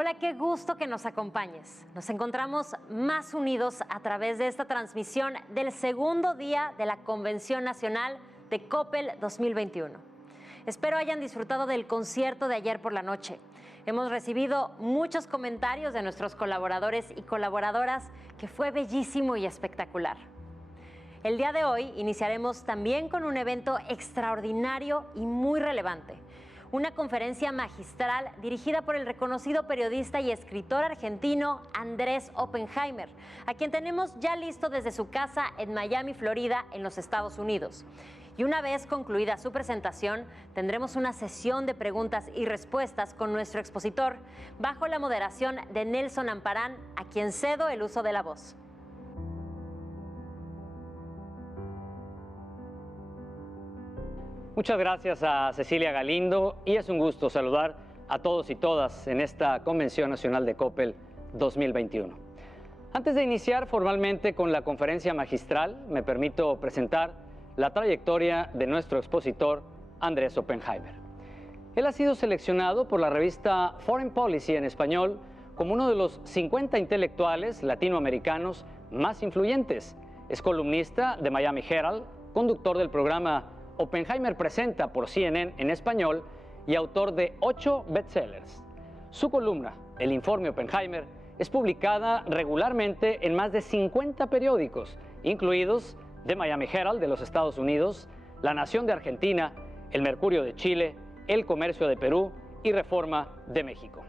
Hola, qué gusto que nos acompañes. Nos encontramos más unidos a través de esta transmisión del segundo día de la Convención Nacional de Coppel 2021. Espero hayan disfrutado del concierto de ayer por la noche. Hemos recibido muchos comentarios de nuestros colaboradores y colaboradoras que fue bellísimo y espectacular. El día de hoy iniciaremos también con un evento extraordinario y muy relevante. Una conferencia magistral dirigida por el reconocido periodista y escritor argentino Andrés Oppenheimer, a quien tenemos ya listo desde su casa en Miami, Florida, en los Estados Unidos. Y una vez concluida su presentación, tendremos una sesión de preguntas y respuestas con nuestro expositor, bajo la moderación de Nelson Amparán, a quien cedo el uso de la voz. Muchas gracias a Cecilia Galindo y es un gusto saludar a todos y todas en esta Convención Nacional de Coppel 2021. Antes de iniciar formalmente con la conferencia magistral, me permito presentar la trayectoria de nuestro expositor Andrés Oppenheimer. Él ha sido seleccionado por la revista Foreign Policy en español como uno de los 50 intelectuales latinoamericanos más influyentes. Es columnista de Miami Herald, conductor del programa Oppenheimer Presenta por CNN en español y autor de 8 bestsellers. Su columna, El Informe Oppenheimer, es publicada regularmente en más de 50 periódicos, incluidos The Miami Herald de los Estados Unidos, La Nación de Argentina, El Mercurio de Chile, El Comercio de Perú y Reforma de México.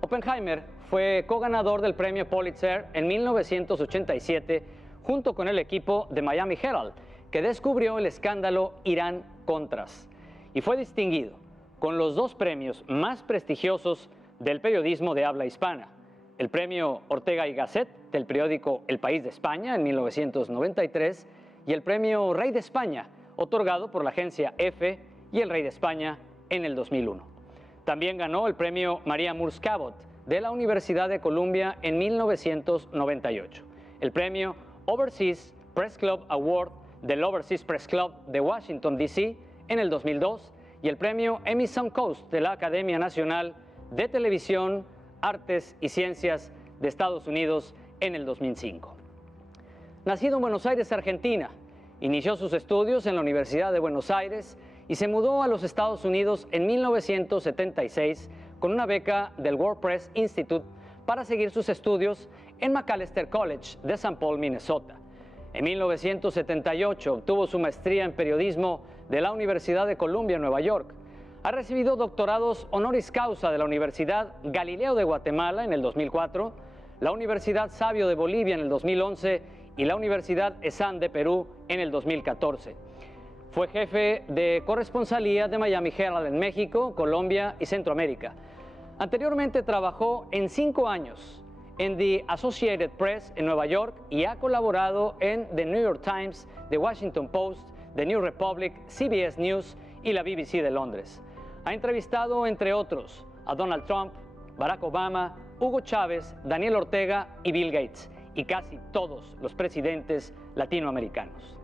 Oppenheimer fue coganador del premio Pulitzer en 1987 junto con el equipo de Miami Herald, que descubrió el escándalo Irán-Contras y fue distinguido con los 2 premios más prestigiosos del periodismo de habla hispana, el premio Ortega y Gasset del periódico El País de España en 1993 y el premio Rey de España, otorgado por la agencia EFE y el Rey de España en el 2001. También ganó el premio María Moores Cabot de la Universidad de Columbia en 1998, el premio Overseas Press Club Award del Overseas Press Club de Washington, D.C. en el 2002 y el premio Emmy Suncoast de la Academia Nacional de Televisión, Artes y Ciencias de Estados Unidos en el 2005. Nacido en Buenos Aires, Argentina, inició sus estudios en la Universidad de Buenos Aires y se mudó a los Estados Unidos en 1976 con una beca del World Press Institute para seguir sus estudios en Macalester College de St. Paul, Minnesota. En 1978 obtuvo su maestría en periodismo de la Universidad de Columbia en Nueva York. Ha recibido doctorados honoris causa de la Universidad Galileo de Guatemala en el 2004, la Universidad Sabio de Bolivia en el 2011 y la Universidad ESAN de Perú en el 2014. Fue jefe de corresponsalía de Miami Herald en México, Colombia y Centroamérica. Anteriormente trabajó en 5 años en The Associated Press en Nueva York y ha colaborado en The New York Times, The Washington Post, The New Republic, CBS News y la BBC de Londres. Ha entrevistado, entre otros, a Donald Trump, Barack Obama, Hugo Chávez, Daniel Ortega y Bill Gates, y casi todos los presidentes latinoamericanos.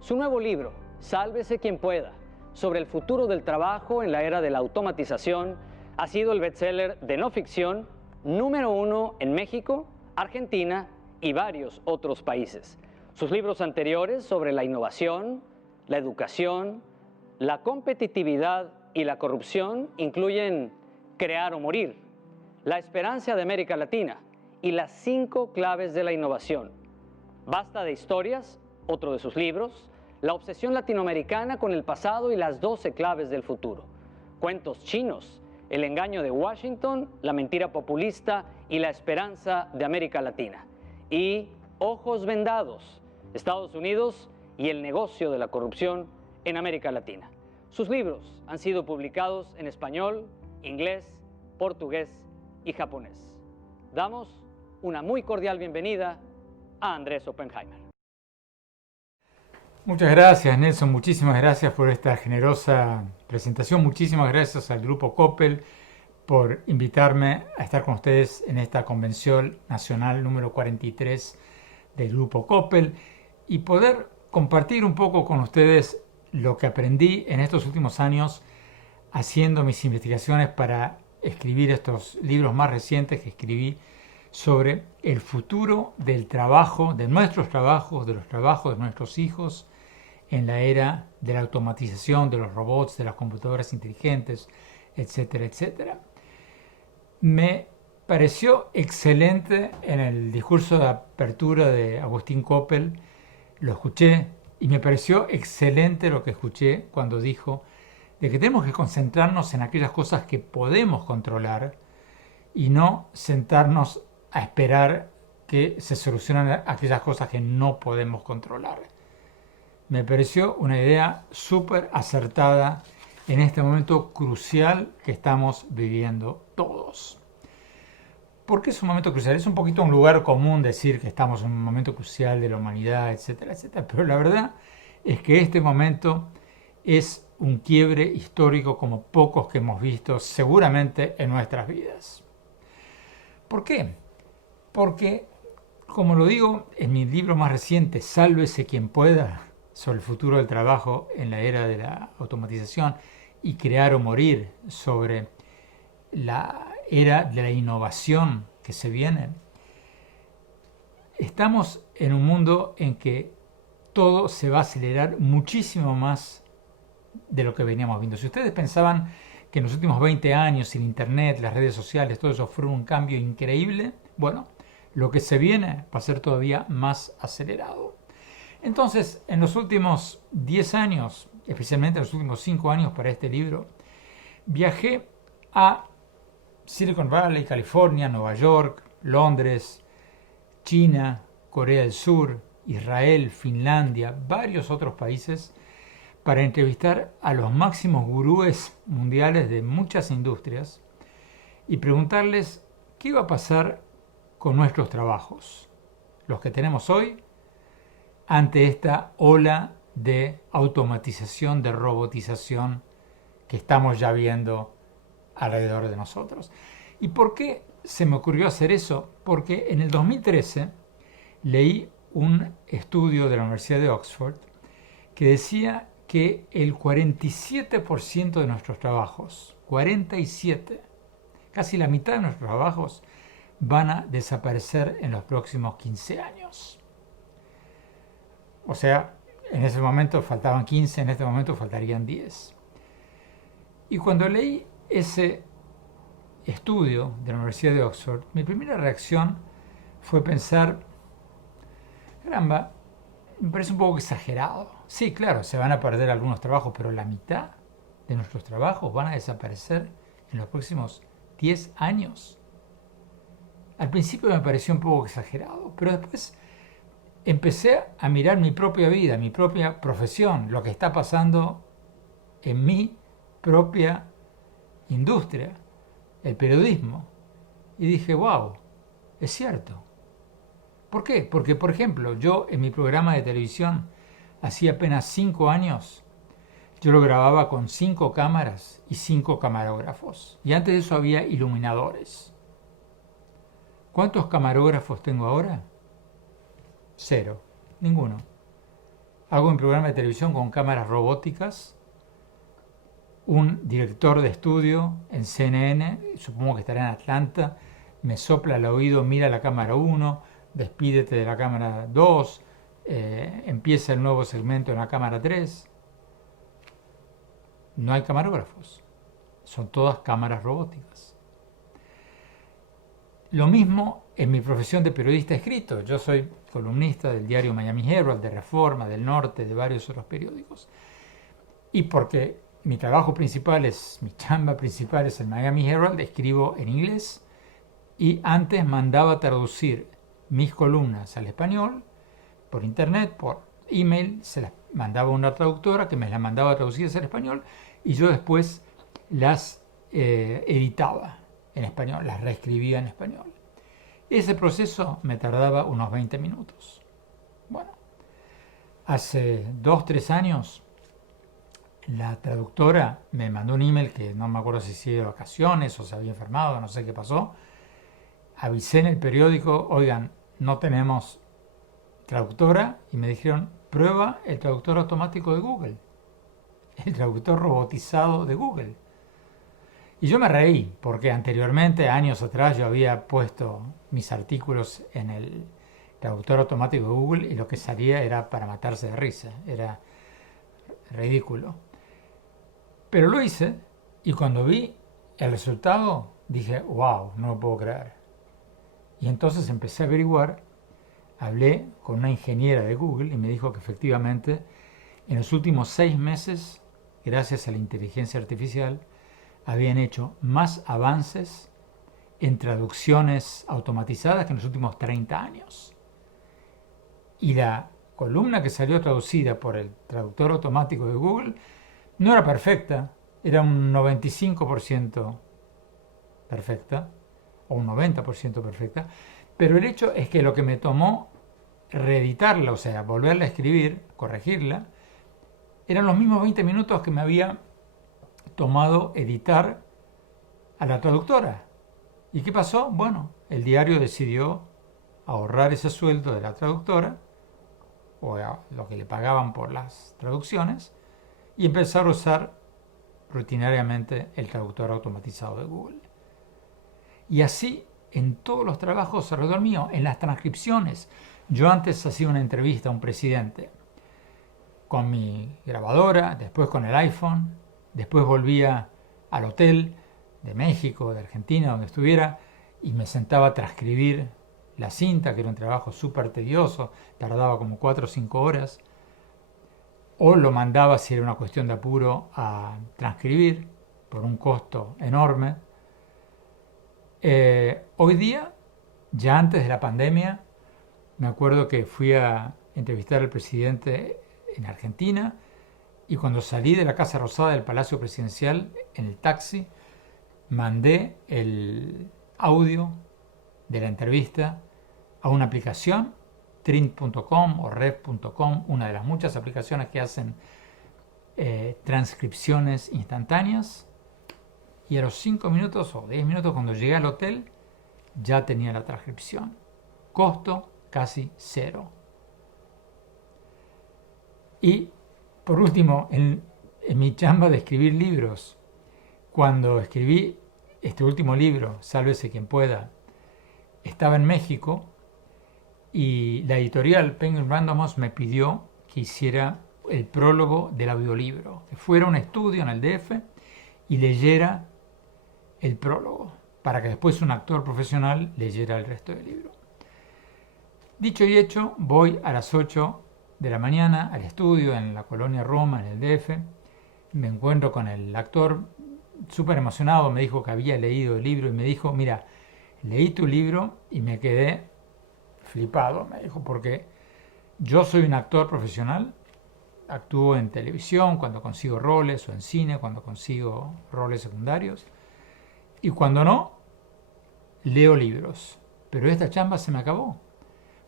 Su nuevo libro, Sálvese quien pueda, sobre el futuro del trabajo en la era de la automatización, ha sido el bestseller de no ficción número 1 en México, Argentina y varios otros países. Sus libros anteriores sobre la innovación, la educación, la competitividad y la corrupción incluyen Crear o Morir, La Esperanza de América Latina y Las 5 claves de la innovación. Basta de historias, otro de sus libros, La obsesión latinoamericana con el pasado y las 12 claves del futuro. Cuentos chinos, El engaño de Washington, La mentira populista y La esperanza de América Latina. Y Ojos vendados, Estados Unidos y el negocio de la corrupción en América Latina. Sus libros han sido publicados en español, inglés, portugués y japonés. Damos una muy cordial bienvenida a Andrés Oppenheimer. Muchas gracias, Nelson. Muchísimas gracias por esta generosa presentación. Muchísimas gracias al Grupo Coppel por invitarme a estar con ustedes en esta Convención Nacional número 43 del Grupo Coppel y poder compartir un poco con ustedes lo que aprendí en estos últimos años haciendo mis investigaciones para escribir estos libros más recientes que escribí sobre el futuro del trabajo, de nuestros trabajos, de los trabajos de nuestros hijos en la era de la automatización, de los robots, de las computadoras inteligentes, etcétera, etcétera. Me pareció excelente en el discurso de apertura de Agustín Coppel, lo escuché y me pareció excelente lo que escuché cuando dijo de que tenemos que concentrarnos en aquellas cosas que podemos controlar y no sentarnos a esperar que se solucionen aquellas cosas que no podemos controlar. Me pareció una idea súper acertada en este momento crucial que estamos viviendo todos. ¿Por qué es un momento crucial? Es un poquito un lugar común decir que estamos en un momento crucial de la humanidad, etcétera, etcétera. Pero la verdad es que este momento es un quiebre histórico como pocos que hemos visto seguramente en nuestras vidas. ¿Por qué? Porque, como lo digo en mi libro más reciente, Sálvese quien pueda, sobre el futuro del trabajo en la era de la automatización y crear o morir, sobre la era de la innovación que se viene, estamos en un mundo en que todo se va a acelerar muchísimo más de lo que veníamos viendo. Si ustedes pensaban que en los últimos 20 años el Internet, las redes sociales, todo eso fue un cambio increíble, bueno, lo que se viene va a ser todavía más acelerado. Entonces, en los últimos 10 años, especialmente en los últimos 5 años para este libro, viajé a Silicon Valley, California, Nueva York, Londres, China, Corea del Sur, Israel, Finlandia, varios otros países, para entrevistar a los máximos gurúes mundiales de muchas industrias y preguntarles qué iba a pasar con nuestros trabajos, los que tenemos hoy, ante esta ola de automatización, de robotización que estamos ya viendo alrededor de nosotros. ¿Y por qué se me ocurrió hacer eso? Porque en el 2013 leí un estudio de la Universidad de Oxford que decía que el 47% de nuestros trabajos, 47%, casi la mitad de nuestros trabajos, van a desaparecer en los próximos 15 años. O sea, en ese momento faltaban 15, en este momento faltarían 10. Y cuando leí ese estudio de la Universidad de Oxford, mi primera reacción fue pensar, caramba, me parece un poco exagerado. Sí, claro, se van a perder algunos trabajos, pero la mitad de nuestros trabajos van a desaparecer en los próximos 10 años. Al principio me pareció un poco exagerado, pero después empecé a mirar mi propia vida, mi propia profesión, lo que está pasando en mi propia industria, el periodismo. Y dije, wow, es cierto. ¿Por qué? Porque, por ejemplo, yo en mi programa de televisión, hacía apenas 5 años, yo lo grababa con 5 cámaras y 5 camarógrafos. Y antes de eso había iluminadores. ¿Cuántos camarógrafos tengo ahora? 0. Ninguno. Hago un programa de televisión con cámaras robóticas. Un director de estudio en CNN, supongo que estará en Atlanta, me sopla al oído, mira la cámara 1, despídete de la cámara 2, empieza el nuevo segmento en la cámara 3. No hay camarógrafos, son todas cámaras robóticas. Lo mismo en mi profesión de periodista escrito. Yo soy columnista del diario Miami Herald, de Reforma, del Norte, de varios otros periódicos. Y porque mi trabajo principal mi chamba principal es el Miami Herald, escribo en inglés y antes mandaba traducir mis columnas al español por internet, por email, se las mandaba a una traductora que me las mandaba traducidas al español y yo después las editaba en español, las reescribía en español. Ese proceso me tardaba unos 20 minutos. Bueno, hace 2-3 años la traductora me mandó un email que no me acuerdo si se iba de vacaciones o se había enfermado, no sé qué pasó. Avisé en el periódico, oigan, no tenemos traductora, y me dijeron, prueba el traductor automático de Google, el traductor robotizado de Google. Y yo me reí, porque anteriormente, años atrás, yo había puesto mis artículos en el traductor automático de Google y lo que salía era para matarse de risa, era ridículo. Pero lo hice y cuando vi el resultado dije, wow, no lo puedo creer. Y entonces empecé a averiguar, hablé con una ingeniera de Google y me dijo que efectivamente en los últimos 6 meses, gracias a la inteligencia artificial, habían hecho más avances en traducciones automatizadas que en los últimos 30 años. Y la columna que salió traducida por el traductor automático de Google no era perfecta, era un 95% perfecta, o un 90% perfecta, pero el hecho es que lo que me tomó reeditarla, o sea, volverla a escribir, corregirla, eran los mismos 20 minutos que me había tomado editar a la traductora. ¿Y qué pasó? Bueno, el diario decidió ahorrar ese sueldo de la traductora, o lo que le pagaban por las traducciones, y empezar a usar rutinariamente el traductor automatizado de Google. Y así en todos los trabajos alrededor mío, en las transcripciones. Yo antes hacía una entrevista a un presidente con mi grabadora, después con el iPhone, después volvía al hotel de México, de Argentina, donde estuviera, y me sentaba a transcribir la cinta, que era un trabajo súper tedioso, tardaba como 4 o 5 horas, o lo mandaba, si era una cuestión de apuro, a transcribir por un costo enorme. Hoy día, ya antes de la pandemia, me acuerdo que fui a entrevistar al presidente en Argentina y cuando salí de la Casa Rosada del Palacio Presidencial en el taxi, mandé el audio de la entrevista a una aplicación, trint.com o rev.com, una de las muchas aplicaciones que hacen transcripciones instantáneas, y a los 5 minutos o 10 minutos cuando llegué al hotel ya tenía la transcripción. Costo casi 0. Y por último, en mi chamba de escribir libros, cuando escribí este último libro, Sálvese quien pueda, estaba en México y la editorial Penguin Random House me pidió que hiciera el prólogo del audiolibro, que fuera un estudio en el DF y leyera el prólogo, para que después un actor profesional leyera el resto del libro. Dicho y hecho, voy a las 8 de la mañana al estudio en la colonia Roma, en el DF, me encuentro con el actor súper emocionado, me dijo que había leído el libro y me dijo, mira, leí tu libro y me quedé flipado, me dijo, porque yo soy un actor profesional, actúo en televisión cuando consigo roles o en cine cuando consigo roles secundarios y cuando no, leo libros. Pero esta chamba se me acabó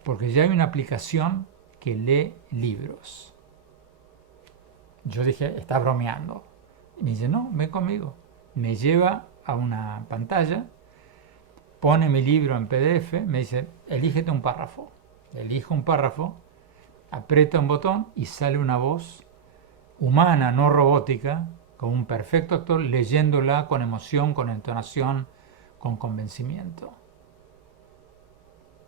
porque ya hay una aplicación que lee libros. Yo dije, está bromeando. Y me dice, no, ven conmigo. Me lleva a una pantalla, pone mi libro en PDF, me dice, elígete un párrafo. Elijo un párrafo, aprieta un botón y sale una voz humana, no robótica, con un perfecto actor leyéndola con emoción, con entonación, con convencimiento.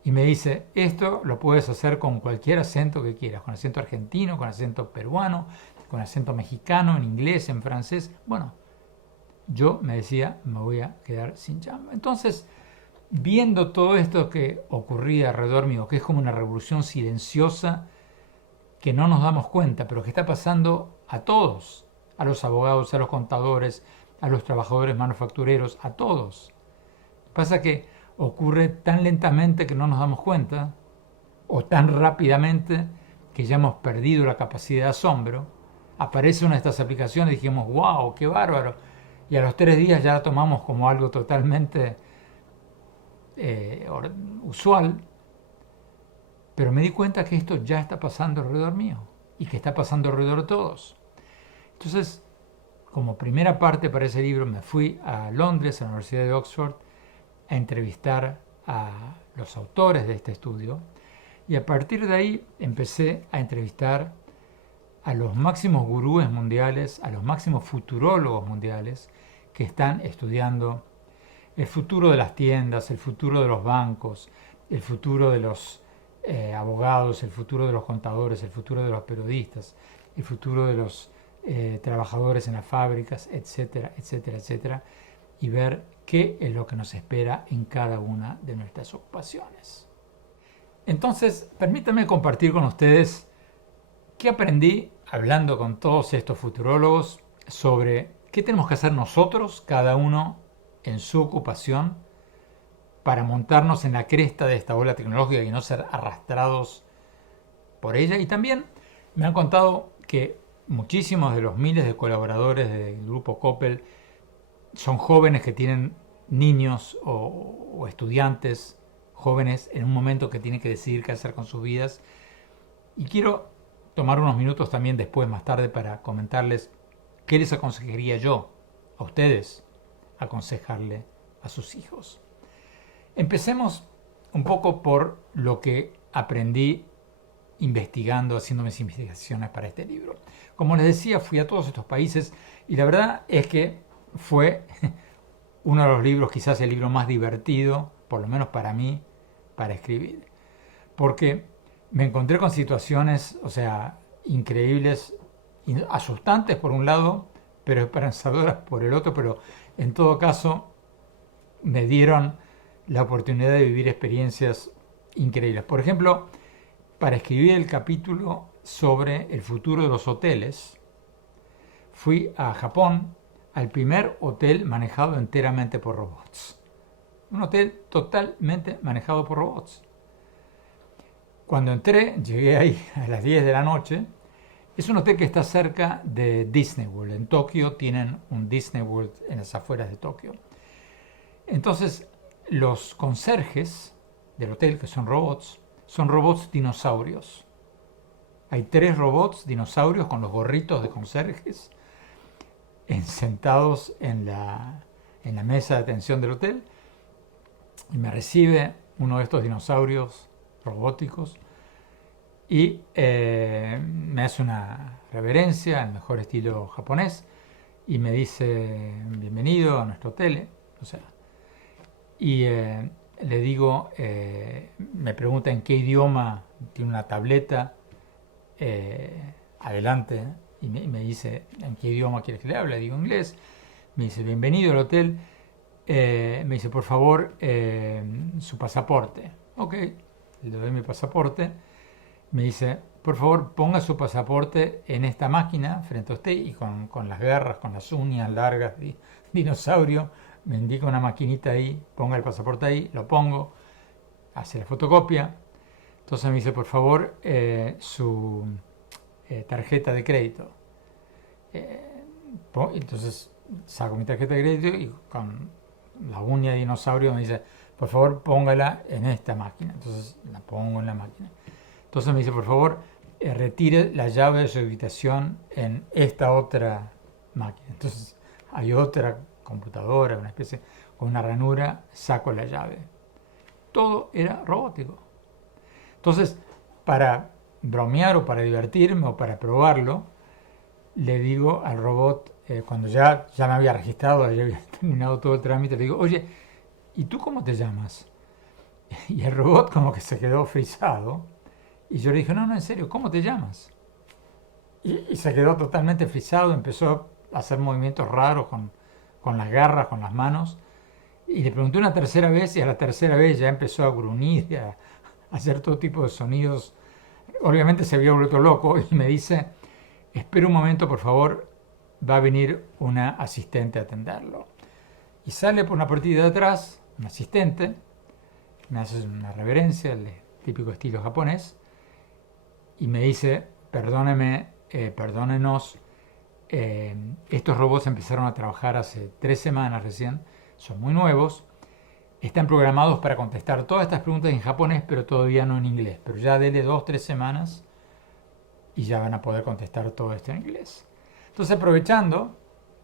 Y me dice, esto lo puedes hacer con cualquier acento que quieras, con acento argentino, con acento peruano, con acento mexicano, en inglés, en francés. Bueno, yo me decía, me voy a quedar sin chamba. Entonces, viendo todo esto que ocurría alrededor mío, que es como una revolución silenciosa, que no nos damos cuenta, pero que está pasando a todos, a los abogados, a los contadores, a los trabajadores manufactureros, a todos. Pasa que ocurre tan lentamente que no nos damos cuenta, o tan rápidamente que ya hemos perdido la capacidad de asombro. Aparece una de estas aplicaciones y dijimos, wow, qué bárbaro. Y a los 3 días ya la tomamos como algo totalmente usual. Pero me di cuenta que esto ya está pasando alrededor mío y que está pasando alrededor de todos. Entonces, como primera parte para ese libro, me fui a Londres, a la Universidad de Oxford, a entrevistar a los autores de este estudio. Y a partir de ahí empecé a entrevistar a los máximos gurúes mundiales, a los máximos futurólogos mundiales, que están estudiando el futuro de las tiendas, el futuro de los bancos, el futuro de los abogados, el futuro de los contadores, el futuro de los periodistas, el futuro de los trabajadores en las fábricas, etcétera, etcétera, etcétera, y ver qué es lo que nos espera en cada una de nuestras ocupaciones. Entonces, permítanme compartir con ustedes qué aprendí hablando con todos estos futurólogos sobre qué tenemos que hacer nosotros, cada uno en su ocupación, para montarnos en la cresta de esta ola tecnológica y no ser arrastrados por ella. Y también me han contado que muchísimos de los miles de colaboradores del grupo Coppel son jóvenes que tienen niños o estudiantes jóvenes en un momento que tienen que decidir qué hacer con sus vidas. Y quiero tomar unos minutos también después, más tarde, para comentarles qué les aconsejaría yo a ustedes aconsejarle a sus hijos. Empecemos un poco por lo que aprendí investigando, haciendo mis investigaciones para este libro. Como les decía, fui a todos estos países y la verdad es que fue uno de los libros, quizás el libro más divertido, por lo menos para mí, para escribir. Porque me encontré con situaciones, increíbles, asustantes por un lado, pero esperanzadoras por el otro, pero en todo caso me dieron la oportunidad de vivir experiencias increíbles. Por ejemplo, para escribir el capítulo sobre el futuro de los hoteles, fui a Japón al primer hotel manejado enteramente por robots. Un hotel totalmente manejado por robots. Cuando entré, llegué ahí a las 10 de la noche. Es un hotel que está cerca de Disney World. En Tokio tienen un Disney World en las afueras de Tokio. Entonces, los conserjes del hotel, que son robots dinosaurios. Hay 3 robots dinosaurios con los gorritos de conserjes sentados en la mesa de atención del hotel. Y me recibe uno de estos dinosaurios robóticos y me hace una reverencia, el mejor estilo japonés, y me dice: bienvenido a nuestro hotel. Y le digo, me pregunta en qué idioma, tiene una tableta adelante, y me dice en qué idioma quiere que le hable. Le digo inglés. Me dice: bienvenido al hotel. Me dice: por favor, su pasaporte. Ok, le doy mi pasaporte. Me dice: por favor, ponga su pasaporte en esta máquina frente a usted, y con las garras, con las uñas largas de dinosaurio, me indica una maquinita ahí, ponga el pasaporte ahí, lo pongo, hace la fotocopia. Entonces me dice: por favor, su tarjeta de crédito. Entonces saco mi tarjeta de crédito y con la uña de dinosaurio me dice: por favor, póngala en esta máquina. Entonces la pongo en la máquina. Entonces me dice: por favor, retire la llave de su habitación en esta otra máquina. Entonces hay otra computadora, una especie con una ranura, saco la llave. Todo era robótico. Entonces, para bromear o para divertirme o para probarlo, le digo al robot, cuando ya me había registrado, ya había terminado todo el trámite, le digo: oye, ¿y tú cómo te llamas? Y el robot como que se quedó frisado. Y yo le dije: no, en serio, ¿cómo te llamas? Y se quedó totalmente frisado, empezó a hacer movimientos raros con las garras, con las manos. Y le pregunté una tercera vez, y a la tercera vez ya empezó a gruñir y a hacer todo tipo de sonidos. Obviamente se había vuelto loco y me dice: espera un momento, por favor, va a venir una asistente a atenderlo. Y sale por una puertita de atrás, un asistente, me hace una reverencia, el típico estilo japonés, y me dice: perdónenos, estos robots empezaron a trabajar hace 3 semanas recién, son muy nuevos, están programados para contestar todas estas preguntas en japonés, pero todavía no en inglés. Pero ya dele 2-3 semanas y ya van a poder contestar todo esto en inglés. Entonces, aprovechando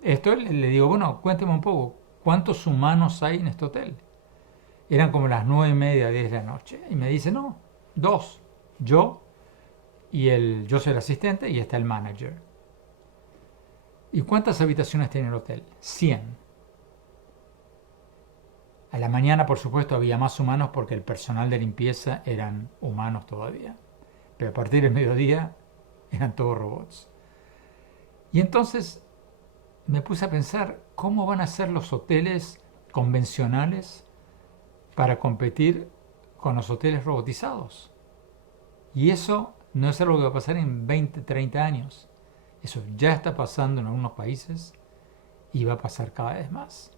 esto, le digo: bueno, cuénteme un poco, ¿cuántos humanos hay en este hotel? Eran como las 9:30, 10 de la noche. Y me dice: no, 2. Yo soy el asistente y está el manager. ¿Y cuántas habitaciones tiene el hotel? 100. A la mañana, por supuesto, había más humanos porque el personal de limpieza eran humanos todavía. Pero a partir del mediodía eran todos robots. Y entonces me puse a pensar cómo van a ser los hoteles convencionales para competir con los hoteles robotizados. Y eso no es algo que va a pasar en 20, 30 años. Eso ya está pasando en algunos países y va a pasar cada vez más.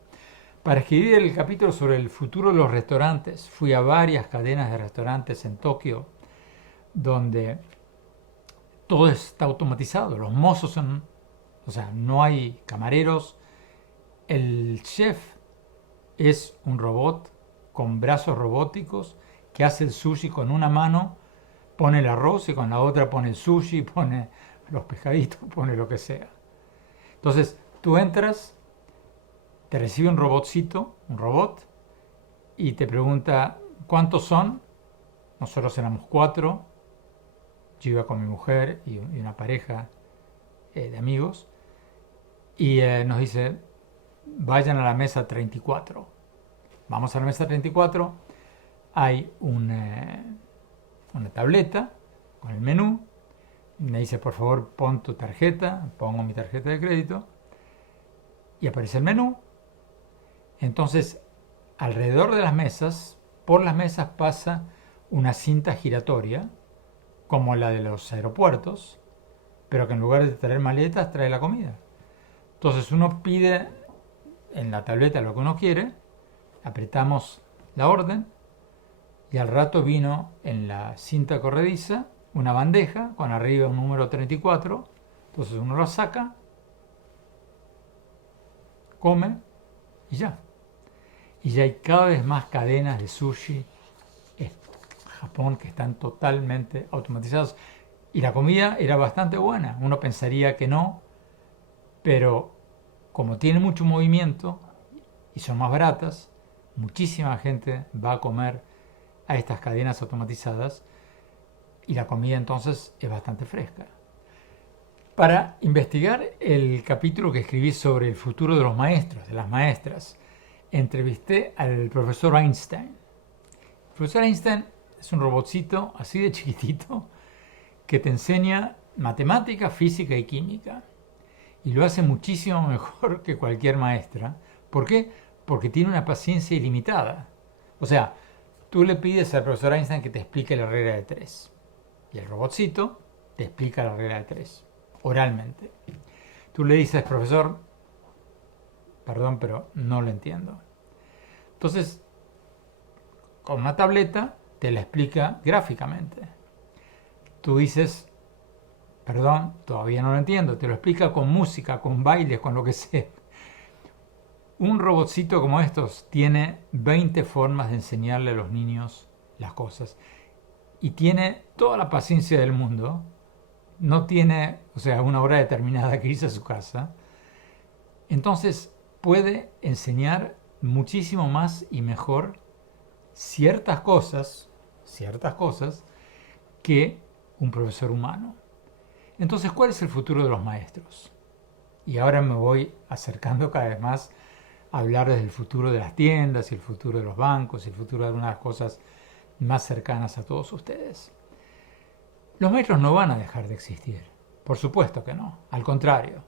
Para escribir el capítulo sobre el futuro de los restaurantes, fui a varias cadenas de restaurantes en Tokio donde todo está automatizado. Los mozos son, o sea, no hay camareros. El chef es un robot con brazos robóticos que hace el sushi con una mano, pone el arroz y con la otra pone el sushi, pone los pescaditos, pone lo que sea. Entonces, tú entras, te recibe un robotcito, un robot, y te pregunta, ¿cuántos son? Nosotros éramos 4, yo iba con mi mujer y una pareja de amigos, y nos dice, vayan a la mesa 34. Vamos a la mesa 34, hay una tableta con el menú, me dice, por favor, pon tu tarjeta, pongo mi tarjeta de crédito, y aparece el menú. Entonces, alrededor de las mesas, por las mesas pasa una cinta giratoria, como la de los aeropuertos, pero que en lugar de traer maletas, trae la comida. Entonces uno pide en la tableta lo que uno quiere, apretamos la orden, y al rato vino en la cinta corrediza una bandeja con arriba un número 34, entonces uno lo saca, come y ya. Y ya hay cada vez más cadenas de sushi en Japón que están totalmente automatizadas. Y la comida era bastante buena. Uno pensaría que no, pero como tiene mucho movimiento y son más baratas, muchísima gente va a comer a estas cadenas automatizadas y la comida entonces es bastante fresca. Para investigar el capítulo que escribí sobre el futuro de los maestros, de las maestras, entrevisté al profesor Einstein. El profesor Einstein es un robotcito así de chiquitito que te enseña matemática, física y química. Y lo hace muchísimo mejor que cualquier maestra. ¿Por qué? Porque tiene una paciencia ilimitada. O sea, tú le pides al profesor Einstein que te explique la regla de 3. Y el robotcito te explica la regla de 3, oralmente. Tú le dices, profesor, perdón, pero no lo entiendo. Entonces, con una tableta te la explica gráficamente. Tú dices, perdón, todavía no lo entiendo, te lo explica con música, con bailes, con lo que sea. Un robotcito como estos tiene 20 formas de enseñarle a los niños las cosas. Y tiene toda la paciencia del mundo. No tiene, una hora determinada que irse a su casa. Entonces puede enseñar muchísimo más y mejor ciertas cosas que un profesor humano. Entonces, ¿cuál es el futuro de los maestros? Y ahora me voy acercando cada vez más a hablar del futuro de las tiendas, y el futuro de los bancos, y el futuro de algunas cosas más cercanas a todos ustedes. Los maestros no van a dejar de existir, por supuesto que no, al contrario,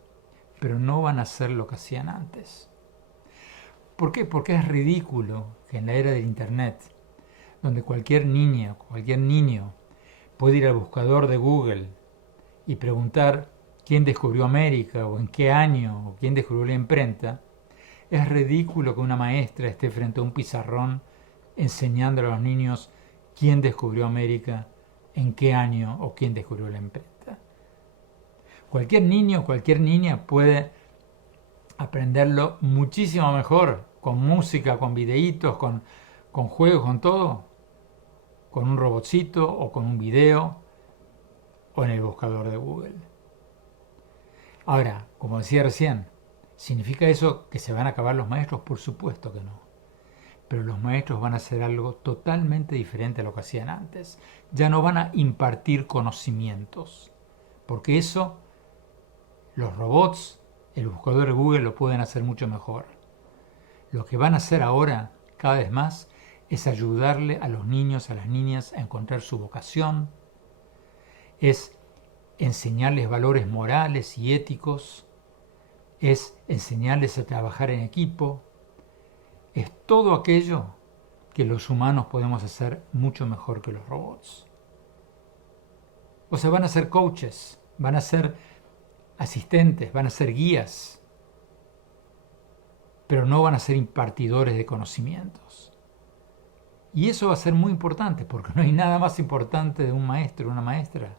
pero no van a hacer lo que hacían antes. ¿Por qué? Porque es ridículo que en la era del Internet, donde cualquier niña, cualquier niño puede ir al buscador de Google y preguntar quién descubrió América o en qué año o quién descubrió la imprenta, es ridículo que una maestra esté frente a un pizarrón enseñándole a los niños quién descubrió América, en qué año o quién descubrió la imprenta. Cualquier niño o cualquier niña puede aprenderlo muchísimo mejor con música, con videitos, con juegos, con todo, con un robotcito o con un video o en el buscador de Google. Ahora, como decía recién, ¿significa eso que se van a acabar los maestros? Por supuesto que no. Pero los maestros van a hacer algo totalmente diferente a lo que hacían antes. Ya no van a impartir conocimientos, porque eso los robots, el buscador de Google lo pueden hacer mucho mejor. Lo que van a hacer ahora cada vez más es ayudarle a los niños, a las niñas a encontrar su vocación, es enseñarles valores morales y éticos, es enseñarles a trabajar en equipo, es todo aquello que los humanos podemos hacer mucho mejor que los robots. O sea, van a ser coaches, van a ser asistentes, van a ser guías, pero no van a ser impartidores de conocimientos. Y eso va a ser muy importante, porque no hay nada más importante de un maestro o una maestra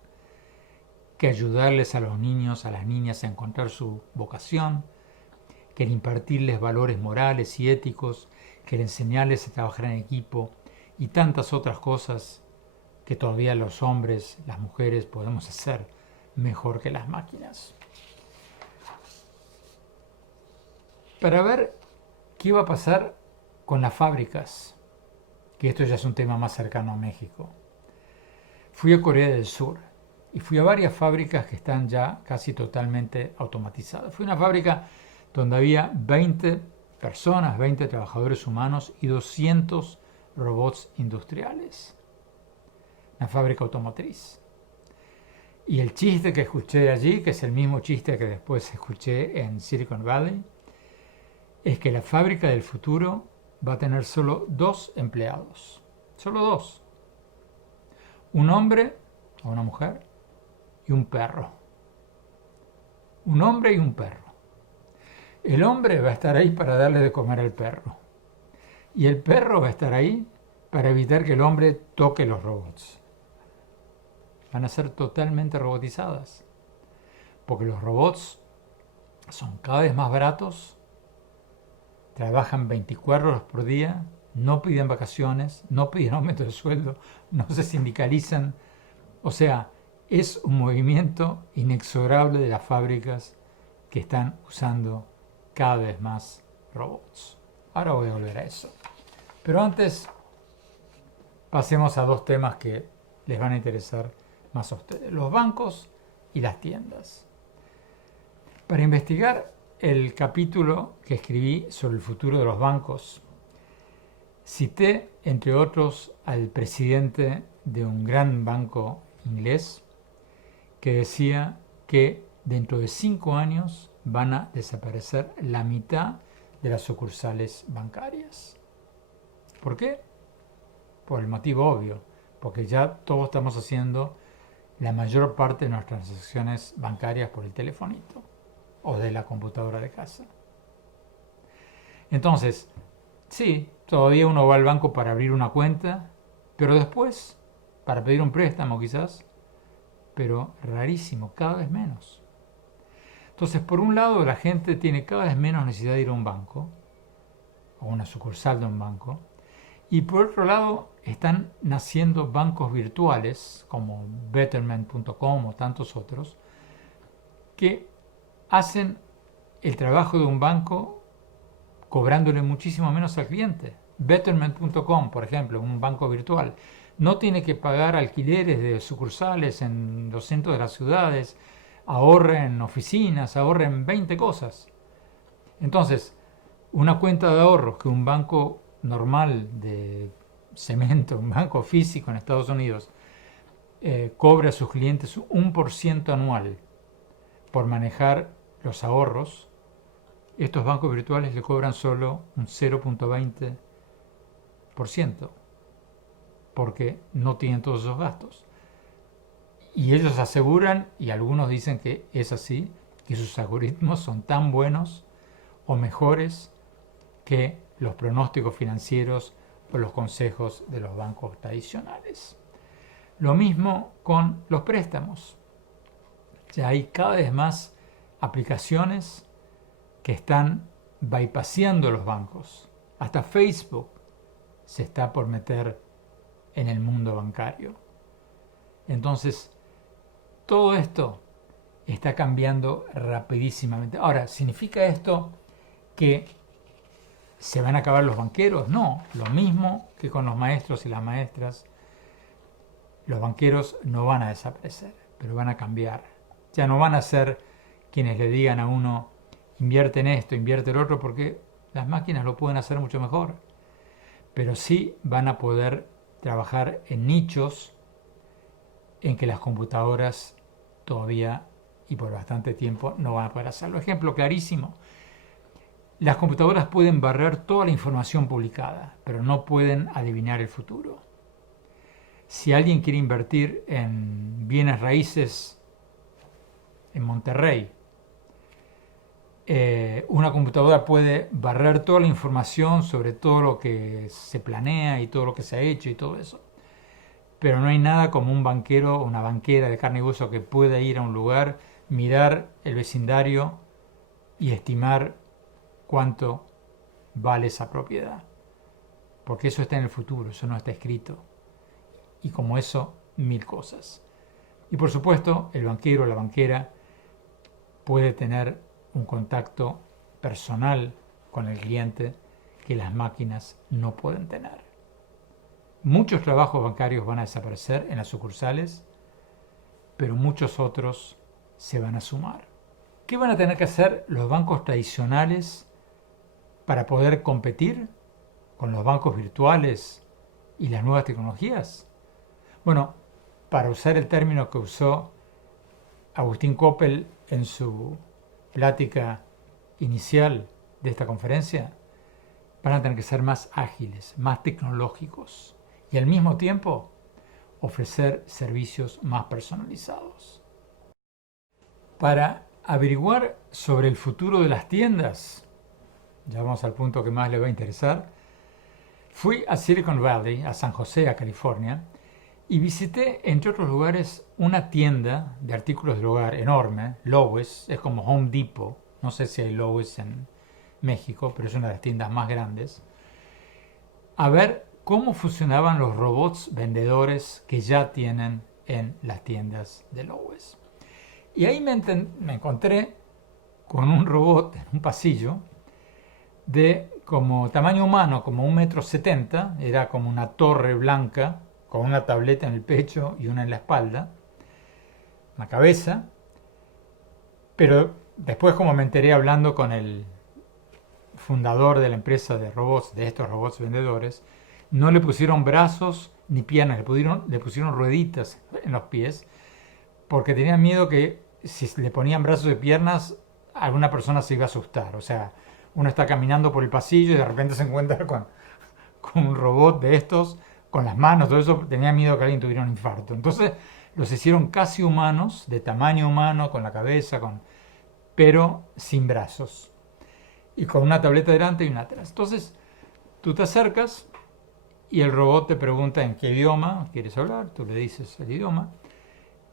que ayudarles a los niños, a las niñas a encontrar su vocación, que el impartirles valores morales y éticos, que el enseñarles a trabajar en equipo y tantas otras cosas que todavía los hombres, las mujeres podemos hacer mejor que las máquinas. Para ver qué va a pasar con las fábricas, que esto ya es un tema más cercano a México, fui a Corea del Sur y fui a varias fábricas que están ya casi totalmente automatizadas. Fui a una fábrica donde había 20 personas, 20 trabajadores humanos y 200 robots industriales. Una fábrica automotriz. Y el chiste que escuché allí, que es el mismo chiste que después escuché en Silicon Valley, es que la fábrica del futuro va a tener solo 2 empleados. Solo 2. Un hombre o una mujer y un perro. Un hombre y un perro. El hombre va a estar ahí para darle de comer al perro. Y el perro va a estar ahí para evitar que el hombre toque los robots. Van a ser totalmente robotizadas. Porque los robots son cada vez más baratos, trabajan 24 horas por día, no piden vacaciones, no piden aumento de sueldo, no se sindicalizan. O sea, es un movimiento inexorable de las fábricas que están usando cada vez más robots. Ahora voy a volver a eso. Pero antes, pasemos a 2 temas que les van a interesar más a ustedes. Los bancos y las tiendas. Para investigar el capítulo que escribí sobre el futuro de los bancos, cité, entre otros, al presidente de un gran banco inglés que decía que dentro de 5 años van a desaparecer la mitad de las sucursales bancarias. ¿Por qué? Por el motivo obvio, porque ya todos estamos haciendo la mayor parte de nuestras transacciones bancarias por el telefonito o de la computadora de casa. Entonces, sí, todavía uno va al banco para abrir una cuenta, pero después, para pedir un préstamo quizás, pero rarísimo, cada vez menos. Entonces, por un lado, la gente tiene cada vez menos necesidad de ir a un banco, o una sucursal de un banco, y por otro lado, están naciendo bancos virtuales, como Betterment.com o tantos otros, que hacen el trabajo de un banco cobrándole muchísimo menos al cliente. Betterment.com, por ejemplo, un banco virtual, no tiene que pagar alquileres de sucursales en los centros de las ciudades, ahorra en oficinas, ahorra en 20 cosas. Entonces, una cuenta de ahorros que un banco normal de cemento, un banco físico en Estados Unidos, cobra a sus clientes 1% anual por manejar los ahorros, estos bancos virtuales le cobran solo un 0.20%, porque no tienen todos esos gastos. Y ellos aseguran, y algunos dicen que es así, que sus algoritmos son tan buenos o mejores que los pronósticos financieros o los consejos de los bancos tradicionales. Lo mismo con los préstamos. Ya hay cada vez más aplicaciones que están bypaseando los bancos. Hasta Facebook se está por meter en el mundo bancario. Entonces, todo esto está cambiando rapidísimamente. Ahora, ¿significa esto que se van a acabar los banqueros? No, lo mismo que con los maestros y las maestras. Los banqueros no van a desaparecer, pero van a cambiar. Ya no van a ser quienes le digan a uno, invierte en esto, invierte en lo otro, porque las máquinas lo pueden hacer mucho mejor. pero sí van a poder trabajar en nichos en que las computadoras todavía y por bastante tiempo no van a poder hacerlo. Ejemplo clarísimo, las computadoras pueden barrer toda la información publicada, pero no pueden adivinar el futuro. Si alguien quiere invertir en bienes raíces en Monterrey, una computadora puede barrer toda la información sobre todo lo que se planea y todo lo que se ha hecho y todo eso. Pero no hay nada como un banquero o una banquera de carne y hueso que pueda ir a un lugar, mirar el vecindario y estimar cuánto vale esa propiedad. Porque eso está en el futuro, eso no está escrito. Y como eso, mil cosas. Y por supuesto, el banquero o la banquera puede tener un contacto personal con el cliente que las máquinas no pueden tener. Muchos trabajos bancarios van a desaparecer en las sucursales, pero muchos otros se van a sumar. ¿Qué van a tener que hacer los bancos tradicionales para poder competir con los bancos virtuales y las nuevas tecnologías? Bueno, para usar el término que usó Agustín Coppel en su plática inicial de esta conferencia, van a tener que ser más ágiles, más tecnológicos y al mismo tiempo ofrecer servicios más personalizados. Para averiguar sobre el futuro de las tiendas, ya vamos al punto que más le va a interesar, fui a Silicon Valley, a San José, a California, y visité, entre otros lugares, una tienda de artículos del hogar enorme, Lowe's, es como Home Depot, no sé si hay Lowe's en México, pero es una de las tiendas más grandes, a ver cómo funcionaban los robots vendedores que ya tienen en las tiendas de Lowe's. Y ahí me encontré con un robot en un pasillo de como tamaño humano, como 1,70 m, era como una torre blanca, con una tableta en el pecho y una en la espalda, la cabeza, pero después como me enteré hablando con el fundador de la empresa de robots, de estos robots vendedores, no le pusieron brazos ni piernas, le pusieron rueditas en los pies, porque tenían miedo que si le ponían brazos y piernas, alguna persona se iba a asustar. O sea, uno está caminando por el pasillo y de repente se encuentra con un robot de estos, con las manos, todo eso, tenía miedo que alguien tuviera un infarto. Entonces los hicieron casi humanos, de tamaño humano, con la cabeza, pero sin brazos. Y con una tableta delante y una atrás. Entonces tú te acercas y el robot te pregunta en qué idioma quieres hablar, tú le dices el idioma,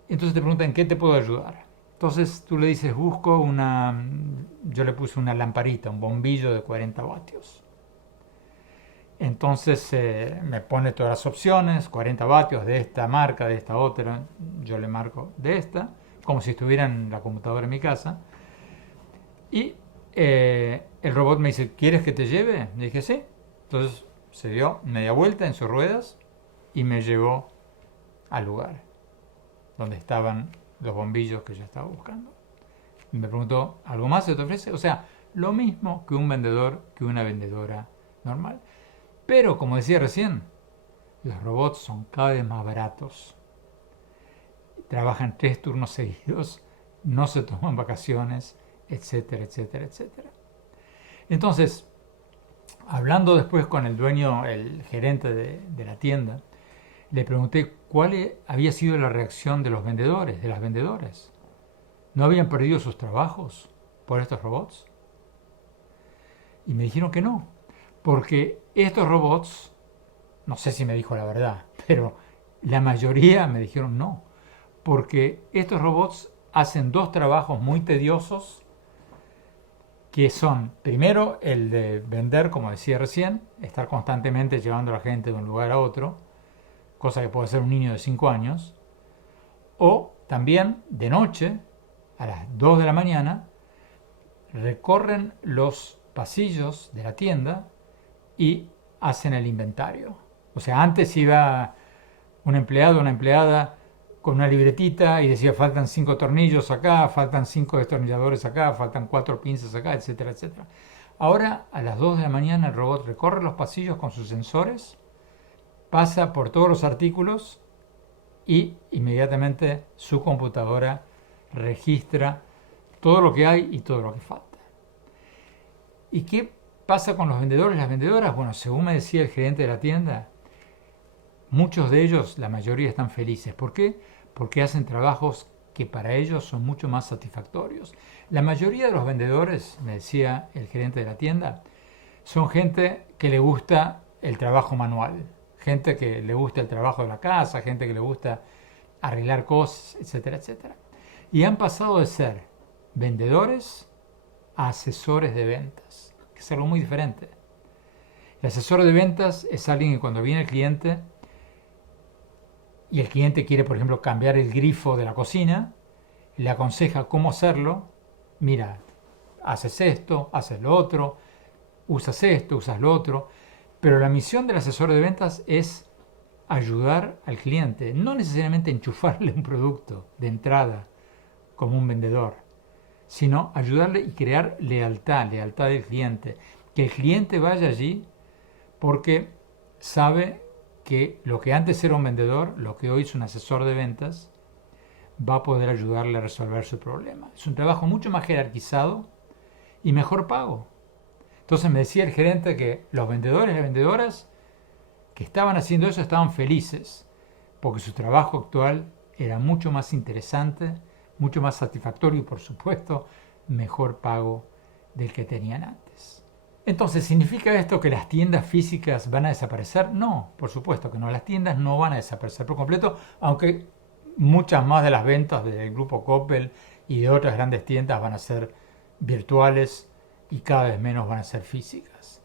entonces te pregunta en qué te puedo ayudar. Entonces tú le dices, busco yo le puse una lamparita, un bombillo de 40 vatios. Entonces me pone todas las opciones, 40 vatios de esta marca, de esta otra, yo le marco de esta, como si estuviera en la computadora en mi casa. Y el robot me dice, ¿quieres que te lleve? Le dije, sí. Entonces se dio media vuelta en sus ruedas y me llevó al lugar donde estaban los bombillos que yo estaba buscando. Y me preguntó, ¿algo más se te ofrece? O sea, lo mismo que un vendedor, que una vendedora normal. Pero, como decía recién, los robots son cada vez más baratos. Trabajan 3 turnos seguidos, no se toman vacaciones, etcétera, etcétera, etcétera. Entonces, hablando después con el dueño, el gerente de la tienda, le pregunté cuál había sido la reacción de los vendedores, de las vendedoras. ¿No habían perdido sus trabajos por estos robots? Y me dijeron que no, porque estos robots, no sé si me dijo la verdad, pero la mayoría me dijeron no, porque estos robots hacen 2 trabajos muy tediosos, que son, primero, el de vender, como decía recién, estar constantemente llevando a la gente de un lugar a otro, cosa que puede hacer un niño de 5 años, o también de noche, a las 2 de la mañana, recorren los pasillos de la tienda y hacen el inventario. O sea, antes iba un empleado o una empleada con una libretita y decía faltan 5 tornillos acá, faltan 5 destornilladores acá, faltan 4 pinzas acá, etcétera, etcétera. Ahora a las 2 de la mañana el robot recorre los pasillos con sus sensores, pasa por todos los artículos y inmediatamente su computadora registra todo lo que hay y todo lo que falta. ¿Y qué pasa con los vendedores? Las vendedoras, bueno, según me decía el gerente de la tienda, muchos de ellos, la mayoría, están felices. ¿Por qué? Porque hacen trabajos que para ellos son mucho más satisfactorios. La mayoría de los vendedores, me decía el gerente de la tienda, son gente que le gusta el trabajo manual, gente que le gusta el trabajo de la casa, gente que le gusta arreglar cosas, etcétera, etcétera. Y han pasado de ser vendedores a asesores de ventas, que es algo muy diferente. El asesor de ventas es alguien que cuando viene el cliente y el cliente quiere, por ejemplo, cambiar el grifo de la cocina, le aconseja cómo hacerlo. Mira, haces esto, haces lo otro, usas esto, usas lo otro. Pero la misión del asesor de ventas es ayudar al cliente, no necesariamente enchufarle un producto de entrada como un vendedor, sino ayudarle y crear lealtad del cliente. Que el cliente vaya allí porque sabe que lo que antes era un vendedor, lo que hoy es un asesor de ventas, va a poder ayudarle a resolver su problema. Es un trabajo mucho más jerarquizado y mejor pago. Entonces me decía el gerente que los vendedores y las vendedoras que estaban haciendo eso estaban felices, porque su trabajo actual era mucho más interesante, mucho más satisfactorio y, por supuesto, mejor pago del que tenían antes. Entonces, ¿significa esto que las tiendas físicas van a desaparecer? No, por supuesto que no. Las tiendas no van a desaparecer por completo, aunque muchas más de las ventas del grupo Coppel y de otras grandes tiendas van a ser virtuales y cada vez menos van a ser físicas.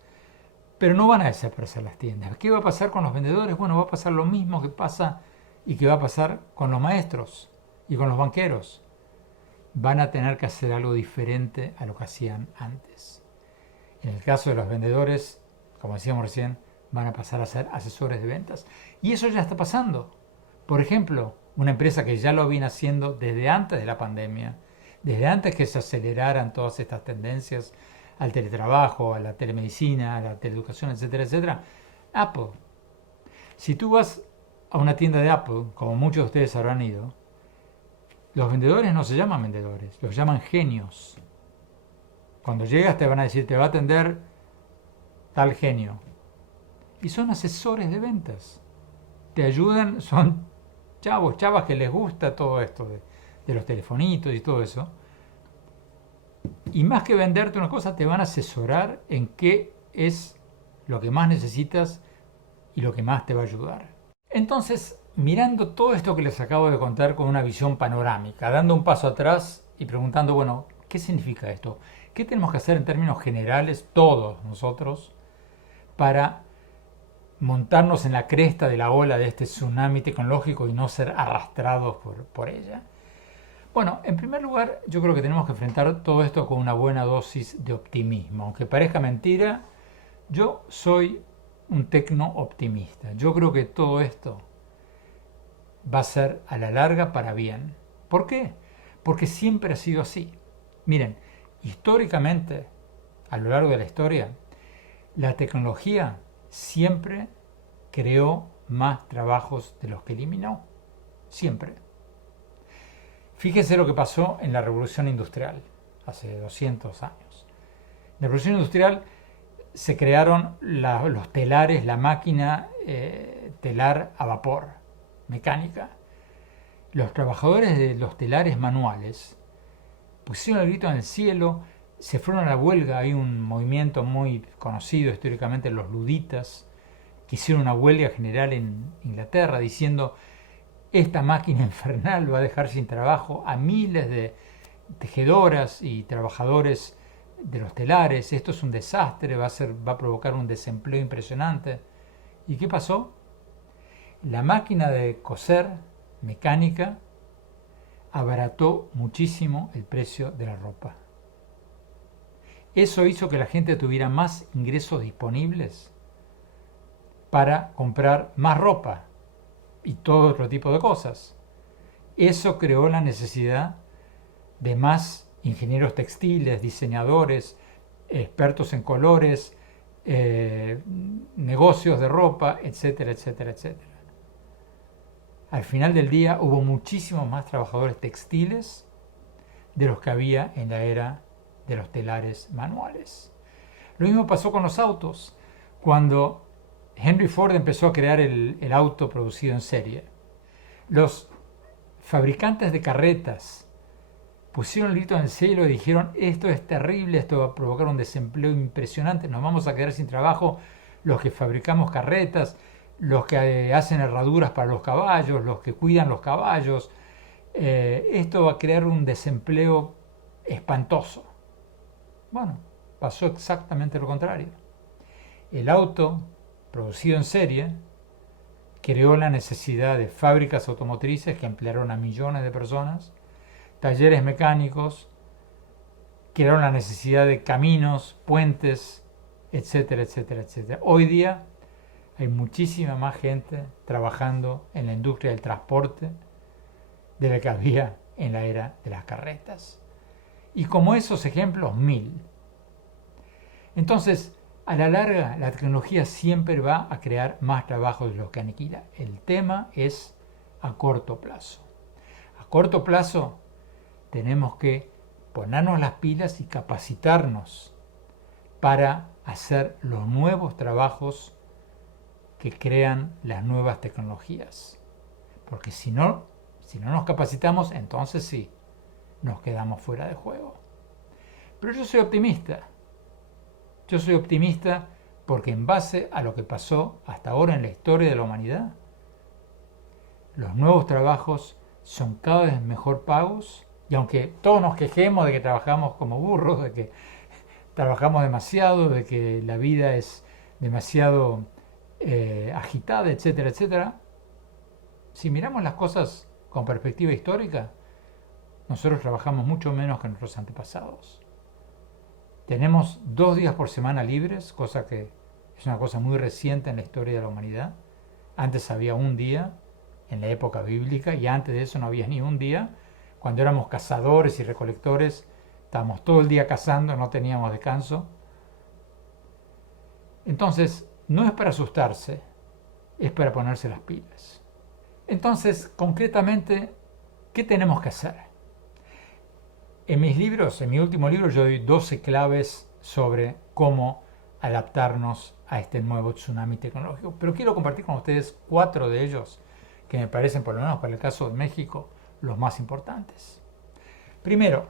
Pero no van a desaparecer las tiendas. ¿Qué va a pasar con los vendedores? Bueno, va a pasar lo mismo que pasa y que va a pasar con los maestros y con los banqueros. Van a tener que hacer algo diferente a lo que hacían antes. En el caso de los vendedores, como decíamos recién, van a pasar a ser asesores de ventas. Y eso ya está pasando. Por ejemplo, una empresa que ya lo viene haciendo desde antes de la pandemia, desde antes que se aceleraran todas estas tendencias al teletrabajo, a la telemedicina, a la teleeducación, etcétera, etcétera. Apple. Si tú vas a una tienda de Apple, como muchos de ustedes habrán ido, los vendedores no se llaman vendedores, los llaman genios. Cuando llegas te van a decir, te va a atender tal genio. Y son asesores de ventas. Te ayudan, son chavas que les gusta todo esto de los telefonitos y todo eso. Y más que venderte una cosa, te van a asesorar en qué es lo que más necesitas y lo que más te va a ayudar. Entonces, mirando todo esto que les acabo de contar con una visión panorámica, dando un paso atrás y preguntando, bueno, ¿qué significa esto? ¿Qué tenemos que hacer en términos generales, todos nosotros, para montarnos en la cresta de la ola de este tsunami tecnológico y no ser arrastrados por ella? Bueno, en primer lugar, yo creo que tenemos que enfrentar todo esto con una buena dosis de optimismo. Aunque parezca mentira, yo soy un tecno-optimista. Yo creo que todo esto va a ser a la larga para bien. ¿Por qué? Porque siempre ha sido así. Miren, históricamente, a lo largo de la historia, la tecnología siempre creó más trabajos de los que eliminó. Siempre. Fíjense lo que pasó en la Revolución Industrial, hace 200 años. En la Revolución Industrial se crearon los telares, la máquina telar a vapor, mecánica. Los trabajadores de los telares manuales pusieron el grito en el cielo, se fueron a la huelga. Hay un movimiento muy conocido históricamente, los luditas, que hicieron una huelga general en Inglaterra diciendo: esta máquina infernal va a dejar sin trabajo a miles de tejedoras y trabajadores de los telares. Esto es un desastre, va a provocar un desempleo impresionante. ¿Y qué pasó? La máquina de coser mecánica abarató muchísimo el precio de la ropa. Eso hizo que la gente tuviera más ingresos disponibles para comprar más ropa y todo otro tipo de cosas. Eso creó la necesidad de más ingenieros textiles, diseñadores, expertos en colores, negocios de ropa, etcétera, etcétera, etcétera. Al final del día hubo muchísimos más trabajadores textiles de los que había en la era de los telares manuales. Lo mismo pasó con los autos. Cuando Henry Ford empezó a crear el auto producido en serie, los fabricantes de carretas pusieron el grito en el cielo y dijeron: esto es terrible, esto va a provocar un desempleo impresionante, nos vamos a quedar sin trabajo los que fabricamos carretas, los que hacen herraduras para los caballos, los que cuidan los caballos. Esto va a crear un desempleo espantoso. Bueno, pasó exactamente lo contrario. El auto producido en serie creó la necesidad de fábricas automotrices que emplearon a millones de personas, talleres mecánicos, crearon la necesidad de caminos, puentes, etcétera, etcétera, etcétera. Hoy día hay muchísima más gente trabajando en la industria del transporte de la que había en la era de las carretas. Y como esos ejemplos, 1000. Entonces, a la larga, la tecnología siempre va a crear más trabajo de los que aniquila. El tema es a corto plazo. A corto plazo tenemos que ponernos las pilas y capacitarnos para hacer los nuevos trabajos que crean las nuevas tecnologías. Porque si no nos capacitamos, entonces sí, nos quedamos fuera de juego. Pero yo soy optimista. Yo soy optimista porque en base a lo que pasó hasta ahora en la historia de la humanidad, los nuevos trabajos son cada vez mejor pagos, y aunque todos nos quejemos de que trabajamos como burros, de que trabajamos demasiado, de que la vida es demasiado agitada, etcétera, etcétera, si miramos las cosas con perspectiva histórica, nosotros trabajamos mucho menos que nuestros antepasados. Tenemos 2 días por semana libres, cosa que es una cosa muy reciente en la historia de la humanidad. Antes había un día en la época bíblica y antes de eso no había ni un día. Cuando éramos cazadores y recolectores, estábamos todo el día cazando, no teníamos descanso. Entonces, no es para asustarse, es para ponerse las pilas. Entonces, concretamente, ¿qué tenemos que hacer? En mis libros, en mi último libro, yo doy 12 claves sobre cómo adaptarnos a este nuevo tsunami tecnológico. Pero quiero compartir con ustedes 4 de ellos que me parecen, por lo menos para el caso de México, los más importantes. Primero,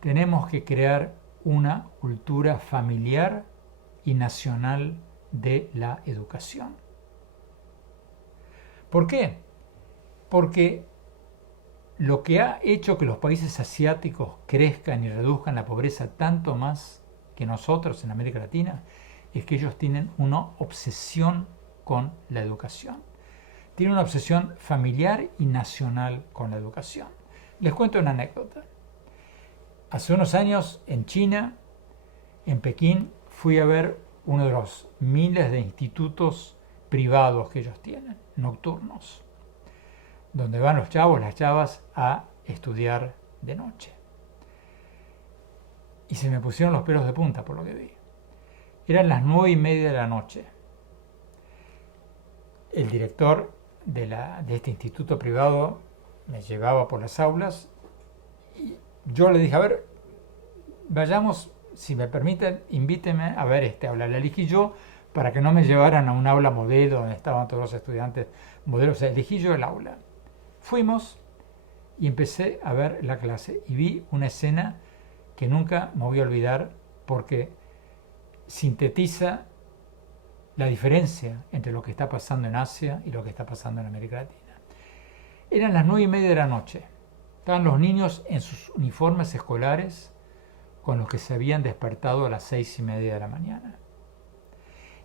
tenemos que crear una cultura familiar y nacional de la educación. ¿Por qué? Porque lo que ha hecho que los países asiáticos crezcan y reduzcan la pobreza tanto más que nosotros en América Latina es que ellos tienen una obsesión con la educación. Tienen una obsesión familiar y nacional con la educación. Les cuento una anécdota. Hace unos años en China, en Pekín, fui a ver uno de los miles de institutos privados que ellos tienen, nocturnos, donde van los chavos, las chavas a estudiar de noche. Y se me pusieron los pelos de punta por lo que vi. Eran las 9:30 de la noche. El director de este instituto privado me llevaba por las aulas y yo le dije: a ver, vayamos, si me permiten, invíteme a ver este aula. La elegí yo para que no me llevaran a un aula modelo donde estaban todos los estudiantes modelos. O sea, elegí yo el aula. Fuimos y empecé a ver la clase y vi una escena que nunca me voy a olvidar porque sintetiza la diferencia entre lo que está pasando en Asia y lo que está pasando en América Latina. Eran las 9:30 de la noche. Estaban los niños en sus uniformes escolares con los que se habían despertado a las 6:30 de la mañana.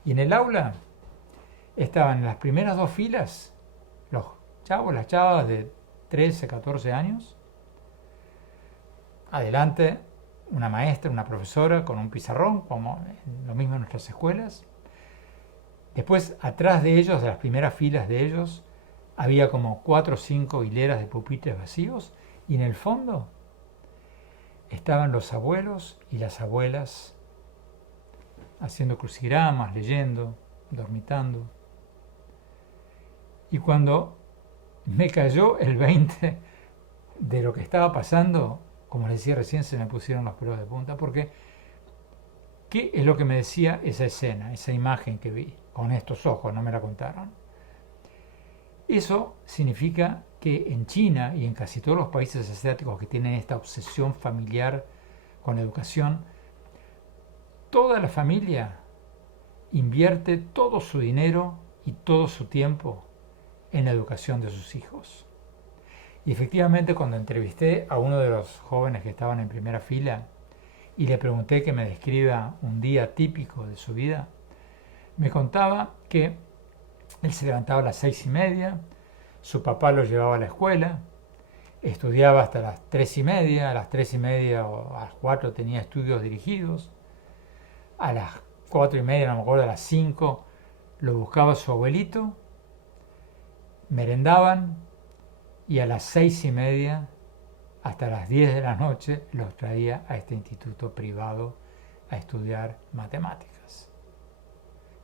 Y en el aula estaban en las primeras 2 filas los chavos, las chavas de 13, 14 años. Adelante una maestra, una profesora con un pizarrón, como lo mismo en nuestras escuelas. Después, atrás de ellos, de las primeras filas de ellos, había como 4 o 5 hileras de pupitres vacíos y en el fondo estaban los abuelos y las abuelas haciendo crucigramas, leyendo, dormitando. Y cuando me cayó el 20 de lo que estaba pasando, como les decía recién, se me pusieron los pelos de punta, porque ¿qué es lo que me decía esa escena, esa imagen que vi? Con estos ojos, no me la contaron. Eso significa que en China y en casi todos los países asiáticos que tienen esta obsesión familiar con la educación, toda la familia invierte todo su dinero y todo su tiempo en la educación de sus hijos. Y efectivamente, cuando entrevisté a uno de los jóvenes que estaban en primera fila y le pregunté que me describa un día típico de su vida, me contaba que él se levantaba a las 6:30, su papá lo llevaba a la escuela, estudiaba hasta las 3:30, a las 3:30 o a las 4 tenía estudios dirigidos, a las 4:30, no me acuerdo, a las 5 lo buscaba su abuelito, merendaban y a las 6:30 hasta las 10 de la noche los traía a este instituto privado a estudiar matemáticas.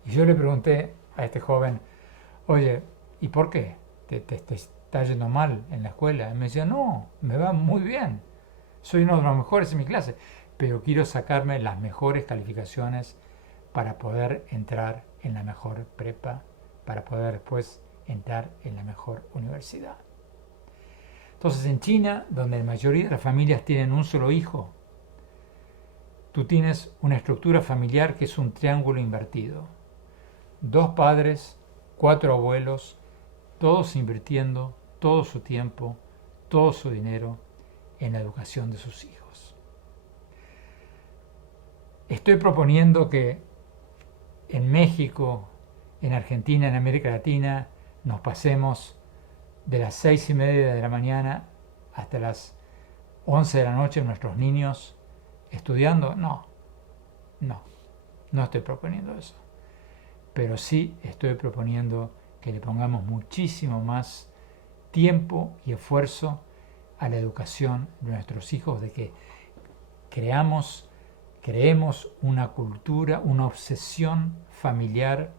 Y yo le pregunté a este joven, oye, ¿y por qué? ¿Te está yendo mal en la escuela? Y me decía, no, me va muy bien, soy uno de los mejores en mi clase, pero quiero sacarme las mejores calificaciones para poder entrar en la mejor prepa, para poder después entrar en la mejor universidad. Entonces, en China, donde la mayoría de las familias tienen un solo hijo, tú tienes una estructura familiar que es un triángulo invertido. 2 padres, 4 abuelos, todos invirtiendo todo su tiempo, todo su dinero en la educación de sus hijos. Estoy proponiendo que en México, en Argentina, en América Latina, nos pasemos de las 6:30 de la mañana hasta las 11 de la noche nuestros niños estudiando. No estoy proponiendo eso. Pero sí estoy proponiendo que le pongamos muchísimo más tiempo y esfuerzo a la educación de nuestros hijos, de que creemos una cultura, una obsesión familiar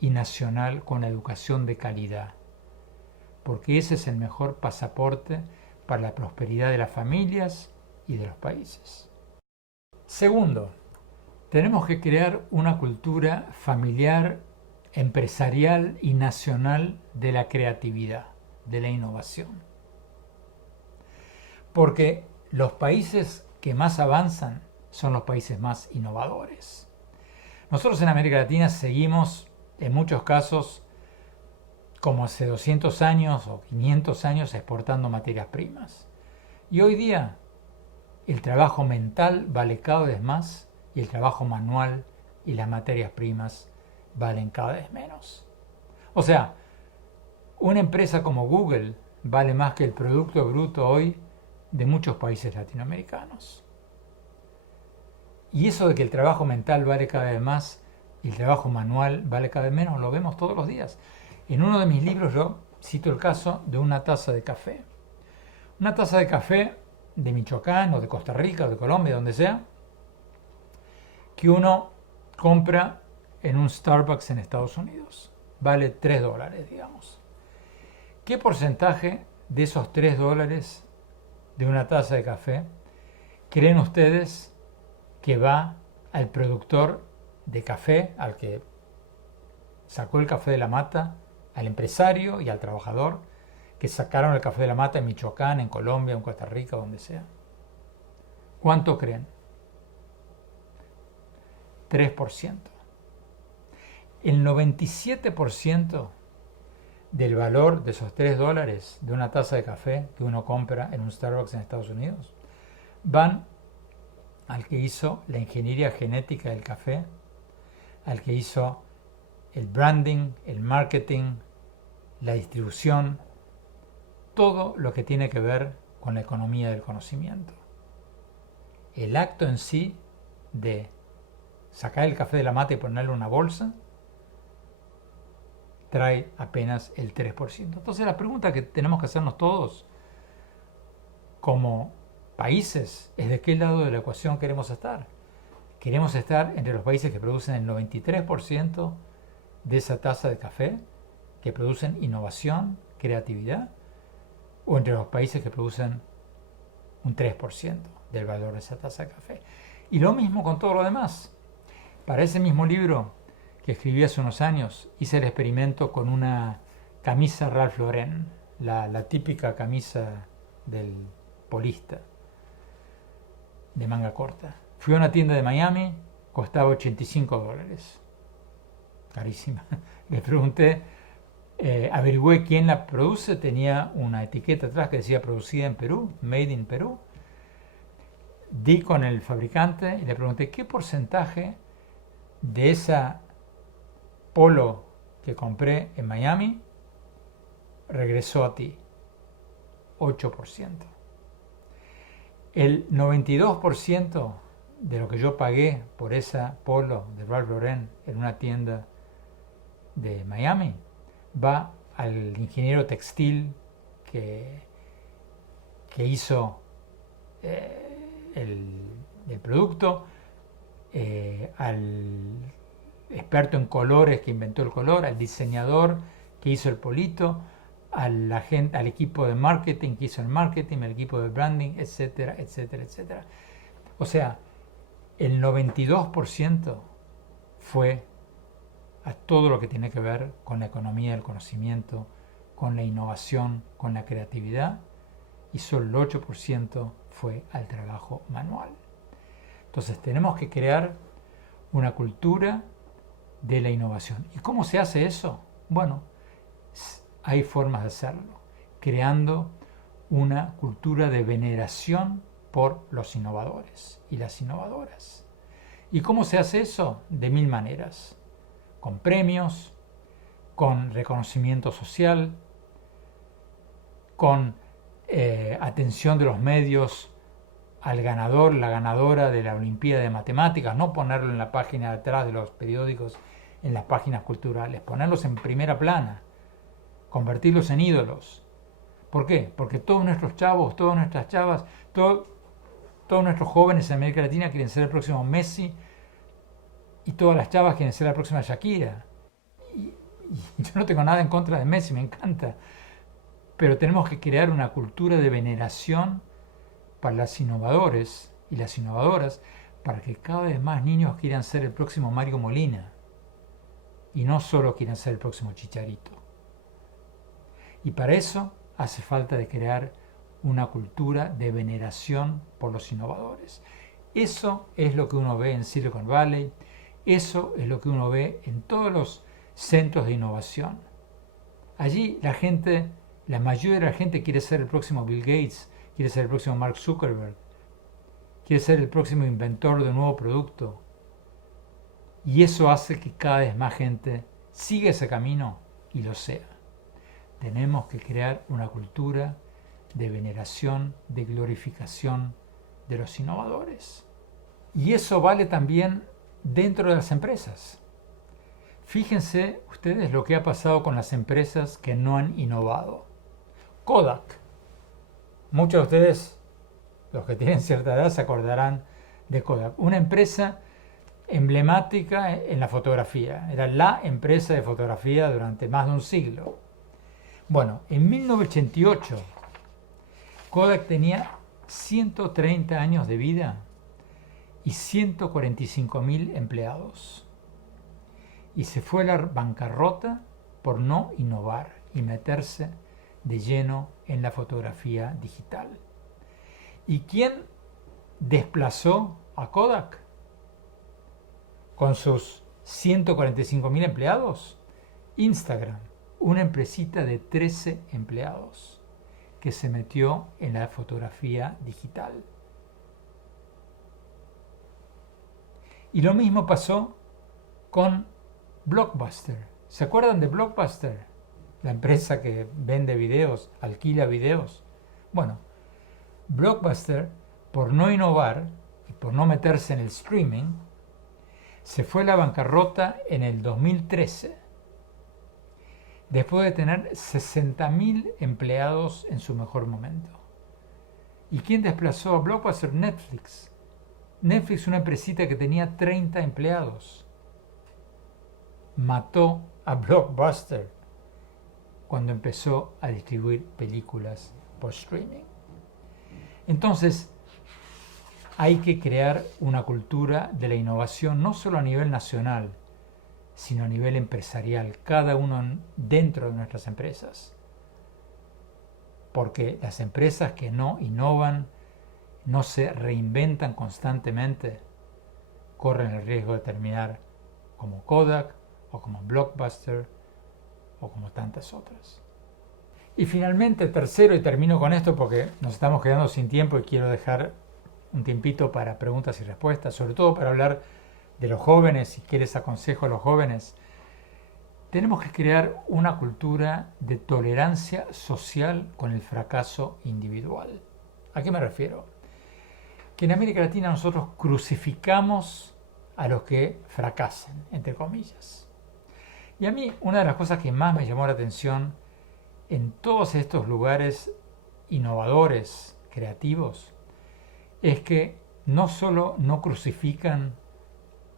y nacional con la educación de calidad, porque ese es el mejor pasaporte para la prosperidad de las familias y de los países. Segundo, tenemos que crear una cultura familiar, empresarial y nacional de la creatividad, de la innovación. Porque los países que más avanzan son los países más innovadores. Nosotros en América Latina seguimos, en muchos casos, como hace 200 años o 500 años, exportando materias primas. Y hoy día el trabajo mental vale cada vez más y el trabajo manual y las materias primas valen cada vez menos. O sea, una empresa como Google vale más que el Producto Bruto hoy de muchos países latinoamericanos. Y eso de que el trabajo mental vale cada vez más y el trabajo manual vale cada vez menos, lo vemos todos los días. En uno de mis libros yo cito el caso de una taza de café. Una taza de café de Michoacán o de Costa Rica o de Colombia, donde sea, que uno compra en un Starbucks en Estados Unidos. Vale $3, digamos. ¿Qué porcentaje de esos $3 de una taza de café creen ustedes que va al productor de café, al que sacó el café de la mata, al empresario y al trabajador que sacaron el café de la mata en Michoacán, en Colombia, en Costa Rica, donde sea? ¿Cuánto creen? 3%. El 97% del valor de esos $3 de una taza de café que uno compra en un Starbucks en Estados Unidos van al que hizo la ingeniería genética del café, al que hizo el branding, el marketing, la distribución, todo lo que tiene que ver con la economía del conocimiento. El acto en sí de sacar el café de la mata y ponerle en una bolsa trae apenas el 3%. Entonces la pregunta que tenemos que hacernos todos como países es de qué lado de la ecuación queremos estar. Queremos estar entre los países que producen el 93% de esa taza de café, que producen innovación, creatividad, o entre los países que producen un 3% del valor de esa taza de café. Y lo mismo con todo lo demás. Para ese mismo libro que escribí hace unos años, hice el experimento con una camisa Ralph Lauren, la típica camisa del polista de manga corta. Fui a una tienda de Miami, costaba $85. Carísima. Le pregunté, averigüé quién la produce, tenía una etiqueta atrás que decía producida en Perú, made in Perú. Di con el fabricante y le pregunté qué porcentaje de esa polo que compré en Miami regresó a ti. 8%. El 92% de lo que yo pagué por esa polo de Ralph Lauren en una tienda de Miami va al ingeniero textil que hizo el producto, al experto en colores que inventó el color, al diseñador que hizo el polito, al equipo de marketing que hizo el marketing, al equipo de branding, etcétera, etcétera, etcétera. O sea, el 92% fue a todo lo que tiene que ver con la economía del conocimiento, con la innovación, con la creatividad, y solo el 8% fue al trabajo manual. Entonces tenemos que crear una cultura de la innovación. ¿Y cómo se hace eso? Bueno, hay formas de hacerlo, creando una cultura de veneración por los innovadores y las innovadoras. ¿Y cómo se hace eso? De 1000 maneras. Con premios, con reconocimiento social, con atención de los medios al ganador, la ganadora de la Olimpiada de Matemáticas, no ponerlo en la página de atrás de los periódicos, en las páginas culturales, ponerlos en primera plana, convertirlos en ídolos. ¿Por qué? Porque todos nuestros chavos, todas nuestras chavas, todos nuestros jóvenes en América Latina quieren ser el próximo Messi y todas las chavas quieren ser la próxima Shakira. Y yo no tengo nada en contra de Messi, me encanta. Pero tenemos que crear una cultura de veneración para los innovadores y las innovadoras, para que cada vez más niños quieran ser el próximo Mario Molina y no solo quieran ser el próximo Chicharito. Y para eso hace falta de crear una cultura de veneración por los innovadores. Eso es lo que uno ve en Silicon Valley, eso es lo que uno ve en todos los centros de innovación. Allí la mayoría de la gente quiere ser el próximo Bill Gates, quiere ser el próximo Mark Zuckerberg, quiere ser el próximo inventor de un nuevo producto. Y eso hace que cada vez más gente siga ese camino y lo sea. Tenemos que crear una cultura de veneración, de glorificación de los innovadores. Y eso vale también dentro de las empresas. Fíjense ustedes lo que ha pasado con las empresas que no han innovado. Kodak. Muchos de ustedes, los que tienen cierta edad, se acordarán de Kodak. Una empresa emblemática en la fotografía. Era la empresa de fotografía durante más de un siglo. Bueno, en 1988, Kodak tenía 130 años de vida y 145.000 empleados. Y se fue a la bancarrota por no innovar y meterse de lleno en la fotografía digital. ¿Y quién desplazó a Kodak con sus 145.000 empleados? Instagram, una empresita de 13 empleados que se metió en la fotografía digital. Y lo mismo pasó con Blockbuster. ¿Se acuerdan de Blockbuster? La empresa que vende videos, alquila videos. Bueno, Blockbuster, por no innovar y por no meterse en el streaming, se fue a la bancarrota en el 2013, después de tener 60.000 empleados en su mejor momento. ¿Y quién desplazó a Blockbuster? Netflix. Netflix, una empresita que tenía 30 empleados, mató a Blockbuster cuando empezó a distribuir películas por streaming. Entonces, hay que crear una cultura de la innovación, no solo a nivel nacional, sino a nivel empresarial, cada uno dentro de nuestras empresas. Porque las empresas que no innovan, no se reinventan constantemente, corren el riesgo de terminar como Kodak o como Blockbuster o como tantas otras. Y finalmente, tercero, y termino con esto porque nos estamos quedando sin tiempo y quiero dejar un tiempito para preguntas y respuestas, sobre todo para hablar de los jóvenes y qué les aconsejo a los jóvenes. Tenemos que crear una cultura de tolerancia social con el fracaso individual. ¿A qué me refiero? Que en América Latina nosotros crucificamos a los que fracasan, entre comillas. Y a mí una de las cosas que más me llamó la atención en todos estos lugares innovadores, creativos, es que no solo no crucifican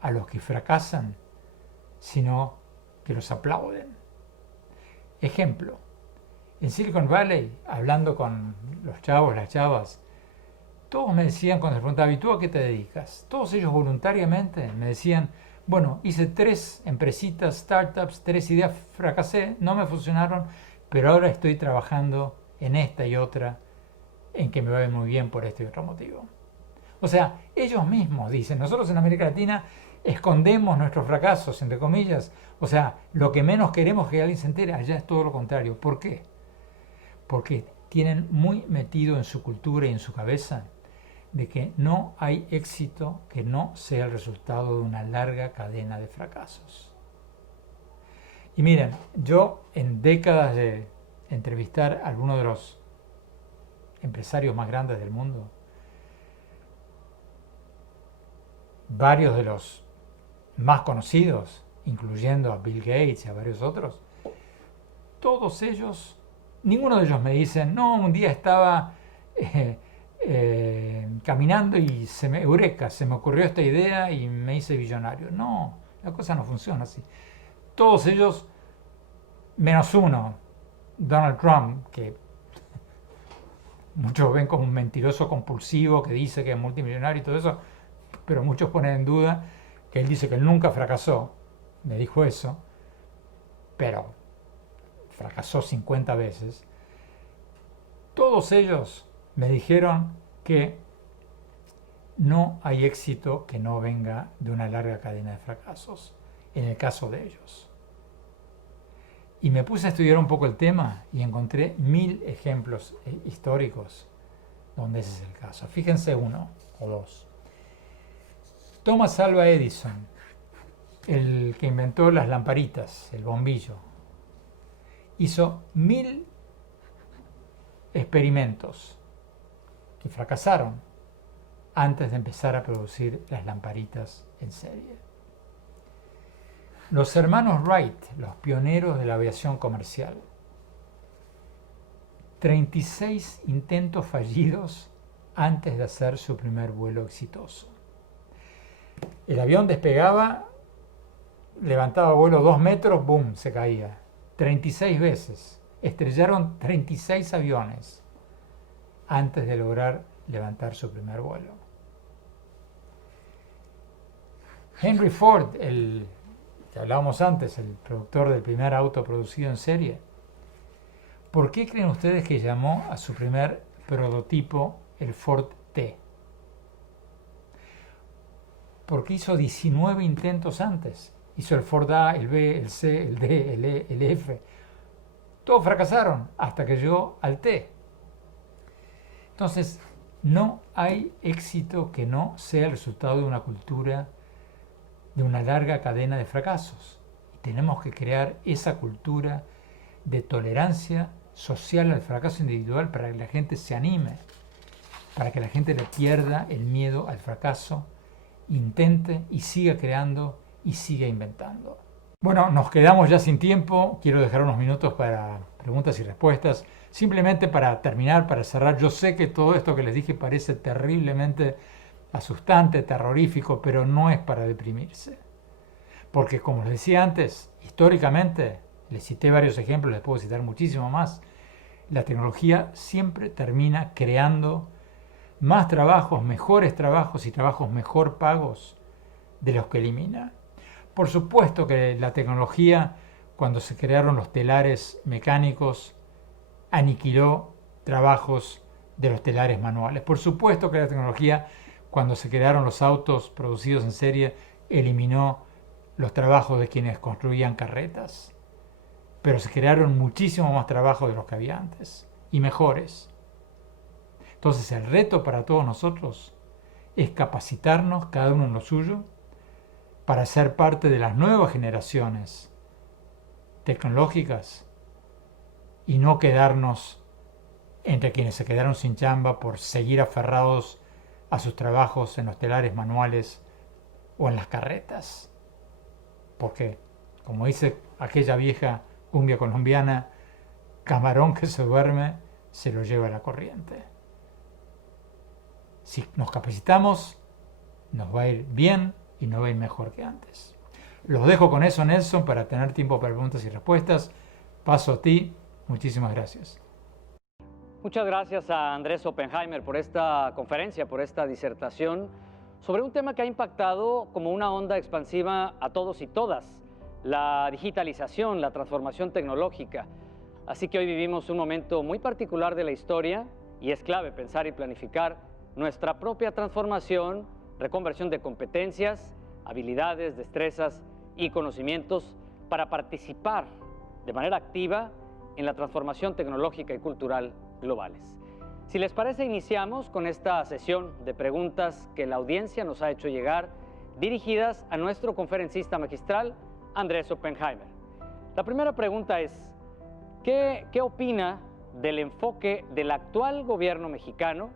a los que fracasan, sino que los aplauden. Ejemplo, en Silicon Valley, hablando con los chavos, las chavas, todos me decían cuando les preguntaba, ¿y tú a qué te dedicas? Todos ellos voluntariamente me decían, bueno, hice 3 empresitas, startups, 3 ideas, fracasé, no me funcionaron, pero ahora estoy trabajando en esta y otra, en que me va muy bien por este y otro motivo. O sea, ellos mismos dicen, nosotros en América Latina escondemos nuestros fracasos, entre comillas. O sea, lo que menos queremos es que alguien se entere, allá es todo lo contrario. ¿Por qué? Porque tienen muy metido en su cultura y en su cabeza de que no hay éxito que no sea el resultado de una larga cadena de fracasos. Y miren, yo en décadas de entrevistar a algunos de los empresarios más grandes del mundo, varios de los más conocidos, incluyendo a Bill Gates y a varios otros, todos ellos, ninguno de ellos me dicen, no, un día estaba caminando y eureka, se me ocurrió esta idea y me hice billonario. No, la cosa no funciona así. Todos ellos, menos uno, Donald Trump, que muchos ven como un mentiroso compulsivo que dice que es multimillonario y todo eso, pero muchos ponen en duda que él dice que él nunca fracasó, me dijo eso, pero fracasó 50 veces. Todos ellos me dijeron que no hay éxito que no venga de una larga cadena de fracasos, en el caso de ellos. Y me puse a estudiar un poco el tema y encontré 1000 ejemplos históricos donde ese es el caso. Fíjense uno o dos. Thomas Alva Edison, el que inventó las lamparitas, el bombillo, hizo 1000 experimentos que fracasaron antes de empezar a producir las lamparitas en serie. Los hermanos Wright, los pioneros de la aviación comercial, 36 intentos fallidos antes de hacer su primer vuelo exitoso. El avión despegaba, levantaba vuelo 2 metros, ¡boom!, se caía. 36 veces. Estrellaron 36 aviones antes de lograr levantar su primer vuelo. Henry Ford, el que hablábamos antes, el productor del primer auto producido en serie, ¿por qué creen ustedes que llamó a su primer prototipo el Ford T? Porque hizo 19 intentos antes. Hizo el Ford A, el B, el C, el D, el E, el F. Todos fracasaron hasta que llegó al T. Entonces, no hay éxito que no sea el resultado de una cultura, de una larga cadena de fracasos. Y tenemos que crear esa cultura de tolerancia social al fracaso individual para que la gente se anime, para que la gente le pierda el miedo al fracaso, intente y siga creando y siga inventando. Bueno, nos quedamos ya sin tiempo. Quiero dejar unos minutos para preguntas y respuestas. Simplemente para terminar, para cerrar, yo sé que todo esto que les dije parece terriblemente asustante, terrorífico, pero no es para deprimirse. Porque como les decía antes, históricamente, les cité varios ejemplos, les puedo citar muchísimo más, la tecnología siempre termina creando más trabajos, mejores trabajos y trabajos mejor pagos de los que elimina. Por supuesto que la tecnología, cuando se crearon los telares mecánicos, aniquiló trabajos de los telares manuales. Por supuesto que la tecnología, cuando se crearon los autos producidos en serie, eliminó los trabajos de quienes construían carretas. Pero se crearon muchísimo más trabajos de los que había antes, y mejores. Entonces el reto para todos nosotros es capacitarnos, cada uno en lo suyo, para ser parte de las nuevas generaciones tecnológicas y no quedarnos entre quienes se quedaron sin chamba por seguir aferrados a sus trabajos en los telares manuales o en las carretas. Porque, como dice aquella vieja cumbia colombiana, camarón que se duerme se lo lleva la corriente. Si nos capacitamos, nos va a ir bien y nos va a ir mejor que antes. Los dejo con eso, Nelson, para tener tiempo para preguntas y respuestas. Paso a ti. Muchísimas gracias. Muchas gracias a Andrés Oppenheimer por esta conferencia, por esta disertación sobre un tema que ha impactado como una onda expansiva a todos y todas, la digitalización, la transformación tecnológica. Así que hoy vivimos un momento muy particular de la historia y es clave pensar y planificar nuestra propia transformación, reconversión de competencias, habilidades, destrezas y conocimientos para participar de manera activa en la transformación tecnológica y cultural globales. Si les parece, iniciamos con esta sesión de preguntas que la audiencia nos ha hecho llegar, dirigidas a nuestro conferencista magistral, Andrés Oppenheimer. La primera pregunta es, ¿qué opina del enfoque del actual gobierno mexicano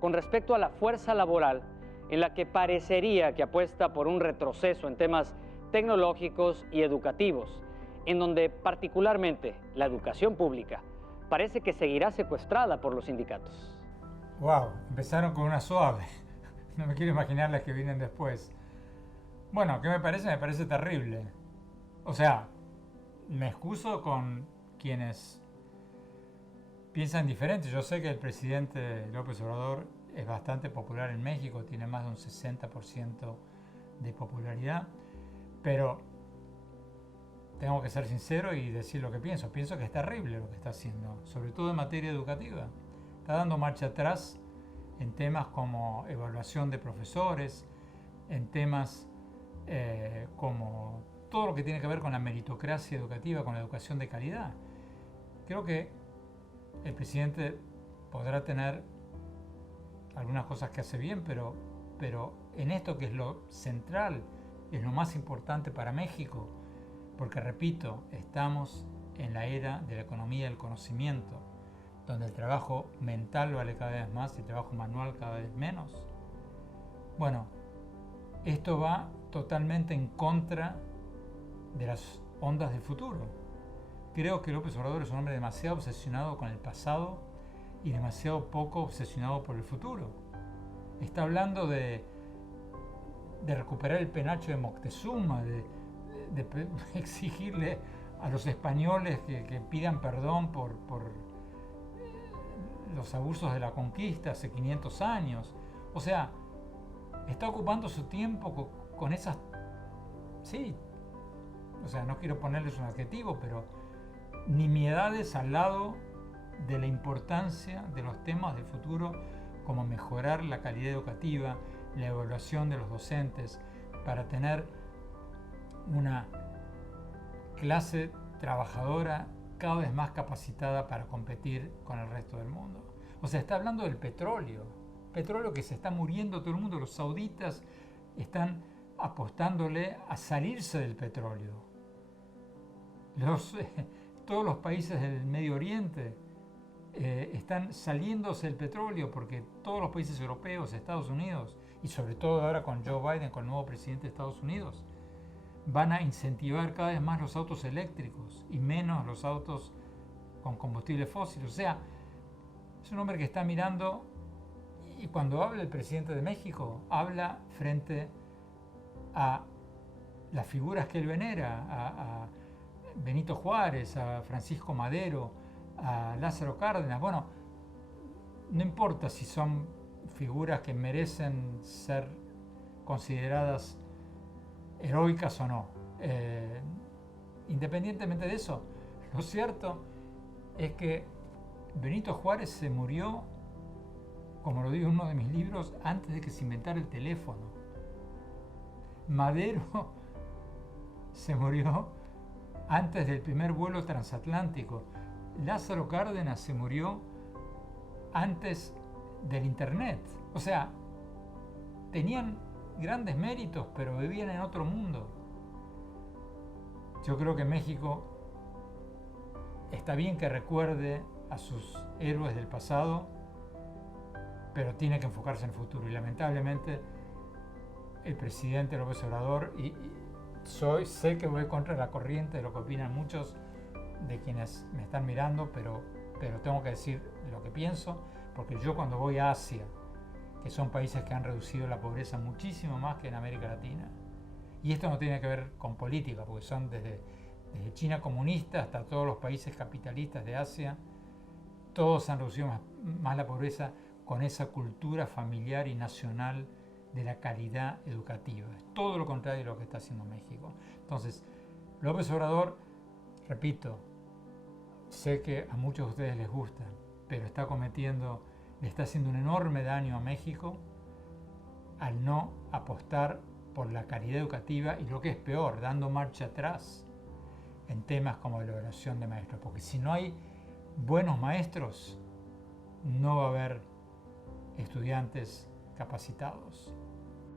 con respecto a la fuerza laboral, en la que parecería que apuesta por un retroceso en temas tecnológicos y educativos, en donde particularmente la educación pública parece que seguirá secuestrada por los sindicatos? Wow, empezaron con una suave. No me quiero imaginar las que vienen después. Bueno, ¿qué me parece? Me parece terrible. O sea, me excuso con quienes piensan diferente. Yo sé que el presidente López Obrador es bastante popular en México, tiene más de un 60% de popularidad, pero tengo que ser sincero y decir lo que pienso. Pienso que es terrible lo que está haciendo, sobre todo en materia educativa. Está dando marcha atrás en temas como evaluación de profesores, en temas como todo lo que tiene que ver con la meritocracia educativa, con la educación de calidad. Creo que el presidente podrá tener algunas cosas que hace bien, pero en esto que es lo central, es lo más importante para México, porque repito, estamos en la era de la economía del conocimiento, donde el trabajo mental vale cada vez más y el trabajo manual cada vez menos. Bueno, esto va totalmente en contra de las ondas del futuro. Creo que López Obrador es un hombre demasiado obsesionado con el pasado y demasiado poco obsesionado por el futuro. Está hablando de recuperar el penacho de Moctezuma, de exigirle a los españoles que pidan perdón por los abusos de la conquista hace 500 años. O sea, está ocupando su tiempo con esas... Sí, o sea, no quiero ponerles un adjetivo, pero nimiedades al lado de la importancia de los temas del futuro, como mejorar la calidad educativa, la evaluación de los docentes, para tener una clase trabajadora cada vez más capacitada para competir con el resto del mundo. O sea, está hablando del petróleo que se está muriendo todo el mundo. Los sauditas están apostándole a salirse del petróleo. Todos los países del Medio Oriente están saliéndose del petróleo porque todos los países europeos, Estados Unidos, y sobre todo ahora con Joe Biden, con el nuevo presidente de Estados Unidos, van a incentivar cada vez más los autos eléctricos y menos los autos con combustible fósil. O sea, es un hombre que está mirando Y cuando habla el presidente de México, habla frente a las figuras que él venera, a Benito Juárez, a Francisco Madero, a Lázaro Cárdenas. Bueno, no importa si son figuras que merecen ser consideradas heroicas o no. Independientemente de eso, lo cierto es que Benito Juárez se murió, como lo digo en uno de mis libros, antes de que se inventara el teléfono. Madero se murió antes del primer vuelo transatlántico. Lázaro Cárdenas se murió antes del internet. O sea, tenían grandes méritos, pero vivían en otro mundo. Yo creo que México está bien que recuerde a sus héroes del pasado, pero tiene que enfocarse en el futuro. Y lamentablemente el presidente López Obrador, sé que voy contra la corriente de lo que opinan muchos de quienes me están mirando, pero tengo que decir lo que pienso, porque yo cuando voy a Asia, que son países que han reducido la pobreza muchísimo más que en América Latina, y esto no tiene que ver con política, porque son desde China comunista hasta todos los países capitalistas de Asia, todos han reducido más la pobreza con esa cultura familiar y nacional de la calidad educativa. Es todo lo contrario de lo que está haciendo México. Entonces, López Obrador, repito, sé que a muchos de ustedes les gusta, pero le está haciendo un enorme daño a México al no apostar por la calidad educativa y, lo que es peor, dando marcha atrás en temas como la evaluación de maestros, porque si no hay buenos maestros, no va a haber estudiantes capacitados.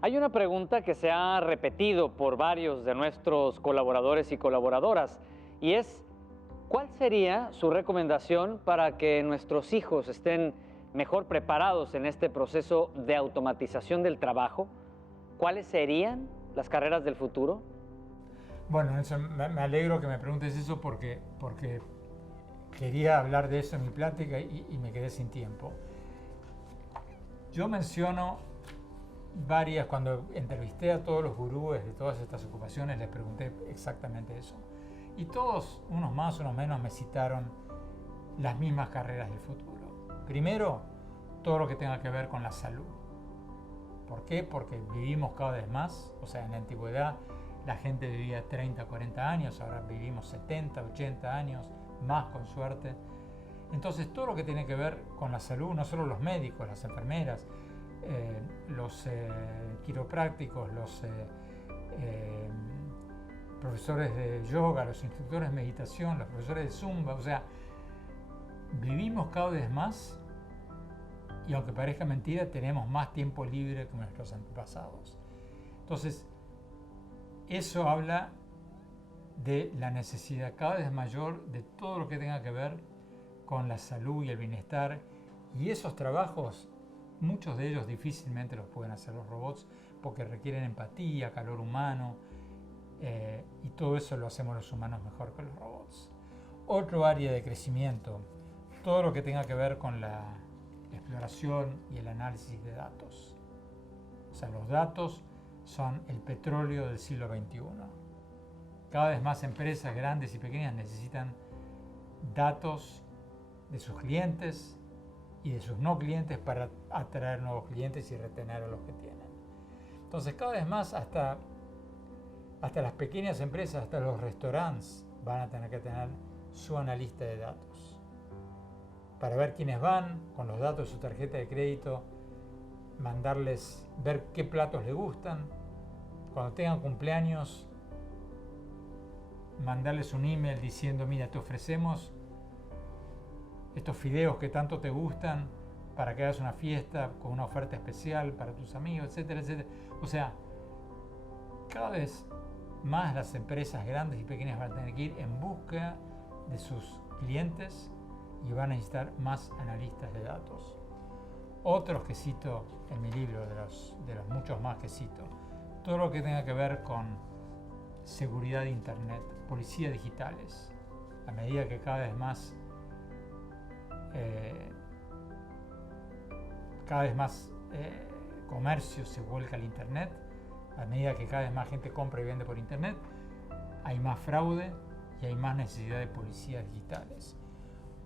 Hay una pregunta que se ha repetido por varios de nuestros colaboradores y colaboradoras, y es: ¿cuál sería su recomendación para que nuestros hijos estén mejor preparados en este proceso de automatización del trabajo? ¿Cuáles serían las carreras del futuro? Bueno, Nelson, me alegro que me preguntes eso porque quería hablar de eso en mi plática y me quedé sin tiempo. Yo menciono cuando entrevisté a todos los gurúes de todas estas ocupaciones, les pregunté exactamente eso. Y todos, unos más, unos menos, me citaron las mismas carreras del futuro. Primero, todo lo que tenga que ver con la salud. ¿Por qué? Porque vivimos cada vez más. O sea, en la antigüedad la gente vivía 30, 40 años, ahora vivimos 70, 80 años, más con suerte. Entonces, todo lo que tiene que ver con la salud, no solo los médicos, las enfermeras, los quiroprácticos, los profesores de yoga, los instructores de meditación, los profesores de zumba, o sea, vivimos cada vez más y, aunque parezca mentira, tenemos más tiempo libre que nuestros antepasados. Entonces, eso habla de la necesidad cada vez mayor de todo lo que tenga que ver con la salud y el bienestar, y esos trabajos, muchos de ellos difícilmente los pueden hacer los robots porque requieren empatía, calor humano, y todo eso lo hacemos los humanos mejor que los robots. Otro área de crecimiento, todo lo que tenga que ver con la exploración y el análisis de datos. O sea, los datos son el petróleo del siglo XXI. Cada vez más empresas grandes y pequeñas necesitan datos de sus clientes y de sus no clientes para atraer nuevos clientes y retener a los que tienen. Entonces, cada vez más hasta las pequeñas empresas, hasta los restaurantes van a tener que tener su analista de datos para ver quiénes van, con los datos de su tarjeta de crédito, mandarles ver qué platos les gustan. Cuando tengan cumpleaños, mandarles un email diciendo: mira, te ofrecemos estos fideos que tanto te gustan para que hagas una fiesta con una oferta especial para tus amigos, etcétera, etcétera. O sea, cada vez más las empresas grandes y pequeñas van a tener que ir en busca de sus clientes y van a necesitar más analistas de datos. Otros que cito en mi libro, de los muchos más que cito, todo lo que tenga que ver con seguridad de Internet, policía digitales, a medida que cada vez más comercio se vuelca al Internet, a medida que cada vez más gente compra y vende por Internet, hay más fraude y hay más necesidad de policías digitales.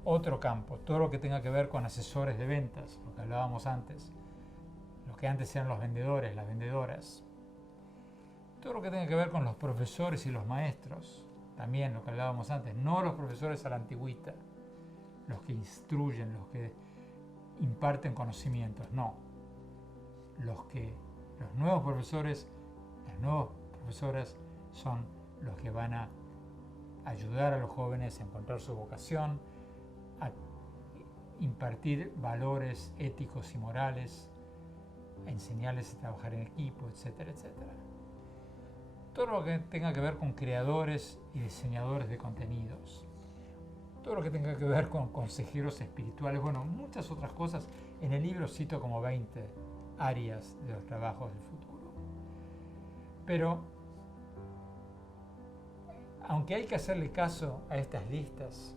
Otro campo, todo lo que tenga que ver con asesores de ventas, lo que hablábamos antes, los que antes eran los vendedores, las vendedoras. Todo lo que tenga que ver con los profesores y los maestros, también lo que hablábamos antes, no los profesores a la antigüita, los que instruyen, los que imparten conocimientos, no. Los nuevos profesores, las nuevas profesoras son los que van a ayudar a los jóvenes a encontrar su vocación, a impartir valores éticos y morales, a enseñarles a trabajar en equipo, etcétera, etcétera. Todo lo que tenga que ver con creadores y diseñadores de contenidos. Todo lo que tenga que ver con consejeros espirituales, bueno, muchas otras cosas. En el libro cito como 20 áreas de los trabajos del futuro. Pero, aunque hay que hacerle caso a estas listas,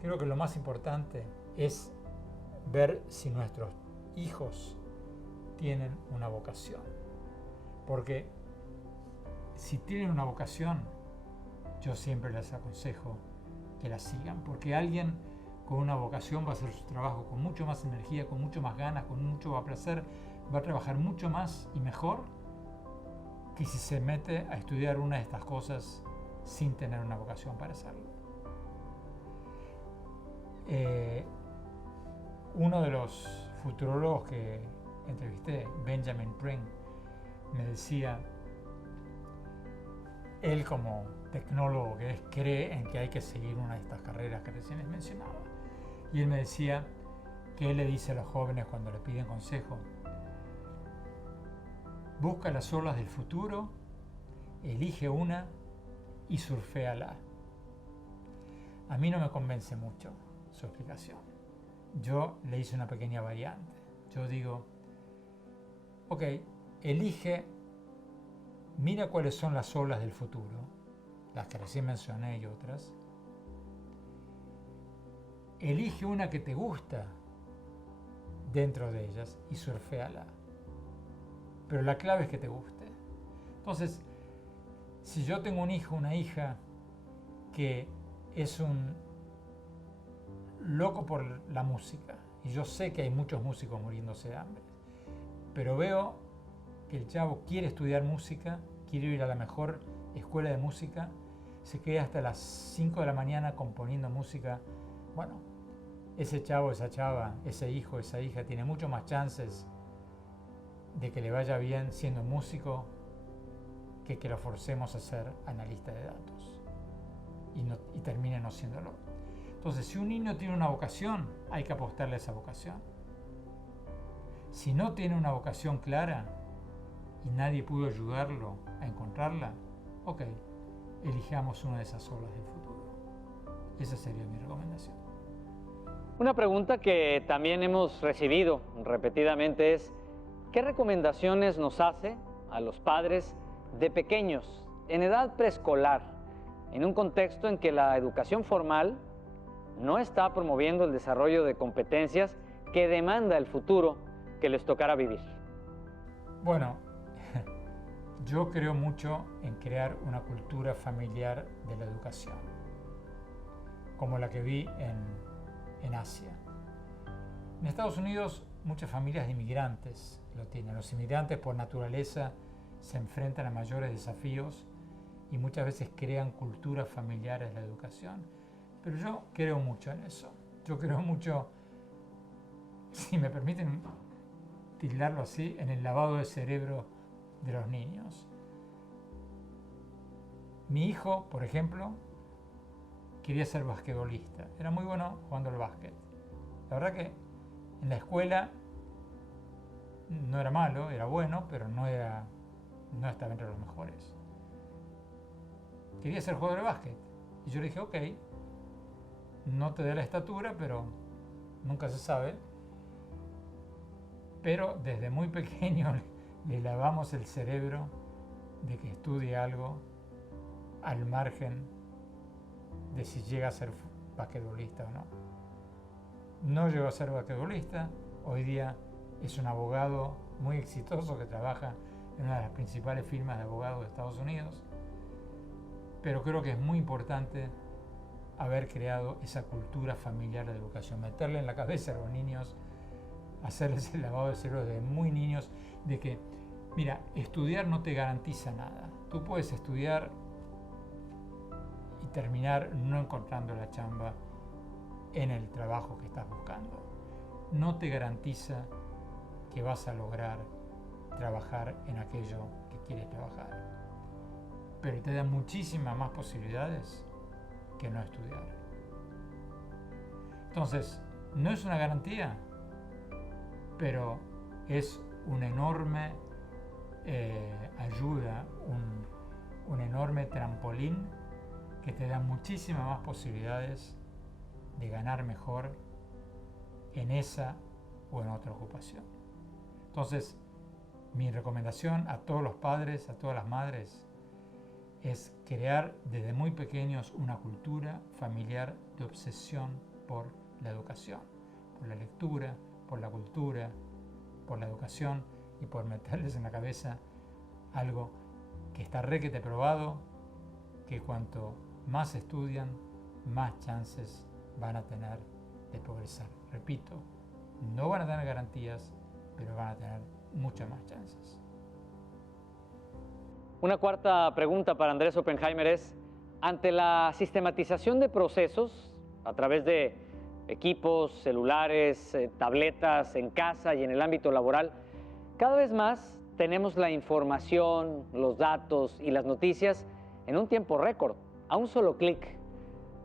creo que lo más importante es ver si nuestros hijos tienen una vocación. Porque si tienen una vocación, yo siempre les aconsejo que la sigan, porque alguien con una vocación va a hacer su trabajo con mucho más energía, con mucho más ganas, con mucho más placer, va a trabajar mucho más y mejor que si se mete a estudiar una de estas cosas sin tener una vocación para hacerlo. Uno de los futurólogos que entrevisté, Benjamin Pring, me decía, él como tecnólogo que es, cree en que hay que seguir una de estas carreras que recién les mencionaba. Y él me decía que él le dice a los jóvenes cuando le piden consejo, busca las olas del futuro, elige una y surféala. A mí no me convence mucho su explicación. Yo le hice una pequeña variante. Yo digo, ok, elige, mira cuáles son las olas del futuro, las que recién mencioné y otras. Elige una que te gusta dentro de ellas y surféala. Pero la clave es que te guste. Entonces, si yo tengo un hijo, una hija que es un loco por la música, y yo sé que hay muchos músicos muriéndose de hambre, pero veo que el chavo quiere estudiar música, quiere ir a la mejor escuela de música, se queda hasta las 5 de la mañana componiendo música, bueno, ese chavo, esa chava, ese hijo, esa hija tiene mucho más chances de que le vaya bien siendo músico que lo forcemos a ser analista de datos y termine no siéndolo. Entonces, si un niño tiene una vocación, hay que apostarle a esa vocación. Si no tiene una vocación clara y nadie pudo ayudarlo a encontrarla, ok, elijamos una de esas olas del futuro. Esa sería mi recomendación. Una pregunta que también hemos recibido repetidamente es, ¿qué recomendaciones nos hace a los padres de pequeños en edad preescolar, en un contexto en que la educación formal no está promoviendo el desarrollo de competencias que demanda el futuro que les tocará vivir? Bueno, yo creo mucho en crear una cultura familiar de la educación, como la que vi en Asia. En Estados Unidos, muchas familias de inmigrantes lo tienen. Los inmigrantes, por naturaleza, se enfrentan a mayores desafíos y muchas veces crean culturas familiares de la educación. Pero yo creo mucho en eso. Yo creo mucho, si me permiten tildarlo así, en el lavado de cerebro de los niños. Mi hijo, por ejemplo, quería ser basquetbolista. Era muy bueno jugando al básquet. La verdad que en la escuela no era malo, era bueno, pero no estaba entre los mejores. Quería ser jugador de básquet. Y yo le dije, ok, no te dé la estatura, pero nunca se sabe. Pero desde muy pequeño le lavamos el cerebro de que estudie algo al margen de si llega a ser basquetbolista o no. No llegó a ser basquetbolista, hoy día es un abogado muy exitoso que trabaja en una de las principales firmas de abogados de Estados Unidos, pero creo que es muy importante haber creado esa cultura familiar de educación, meterle en la cabeza a los niños, hacerles el lavado de cerebro desde muy niños, de que, mira, estudiar no te garantiza nada. Tú puedes estudiar y terminar no encontrando la chamba en el trabajo que estás buscando. No te garantiza que vas a lograr trabajar en aquello que quieres trabajar, pero te da muchísimas más posibilidades que no estudiar. Entonces, no es una garantía, pero es una enorme ayuda, un enorme trampolín que te da muchísimas más posibilidades de ganar mejor en esa o en otra ocupación. Entonces, mi recomendación a todos los padres, a todas las madres, es crear desde muy pequeños una cultura familiar de obsesión por la educación, por la lectura, por la cultura, por la educación y por meterles en la cabeza algo que está requete probado, que cuanto más estudian, más chances van a tener de progresar. Repito, no van a tener garantías, pero van a tener muchas más chances. Una cuarta pregunta para Andrés Oppenheimer es, ante la sistematización de procesos a través de equipos, celulares, tabletas en casa y en el ámbito laboral, cada vez más tenemos la información, los datos y las noticias en un tiempo récord, a un solo clic.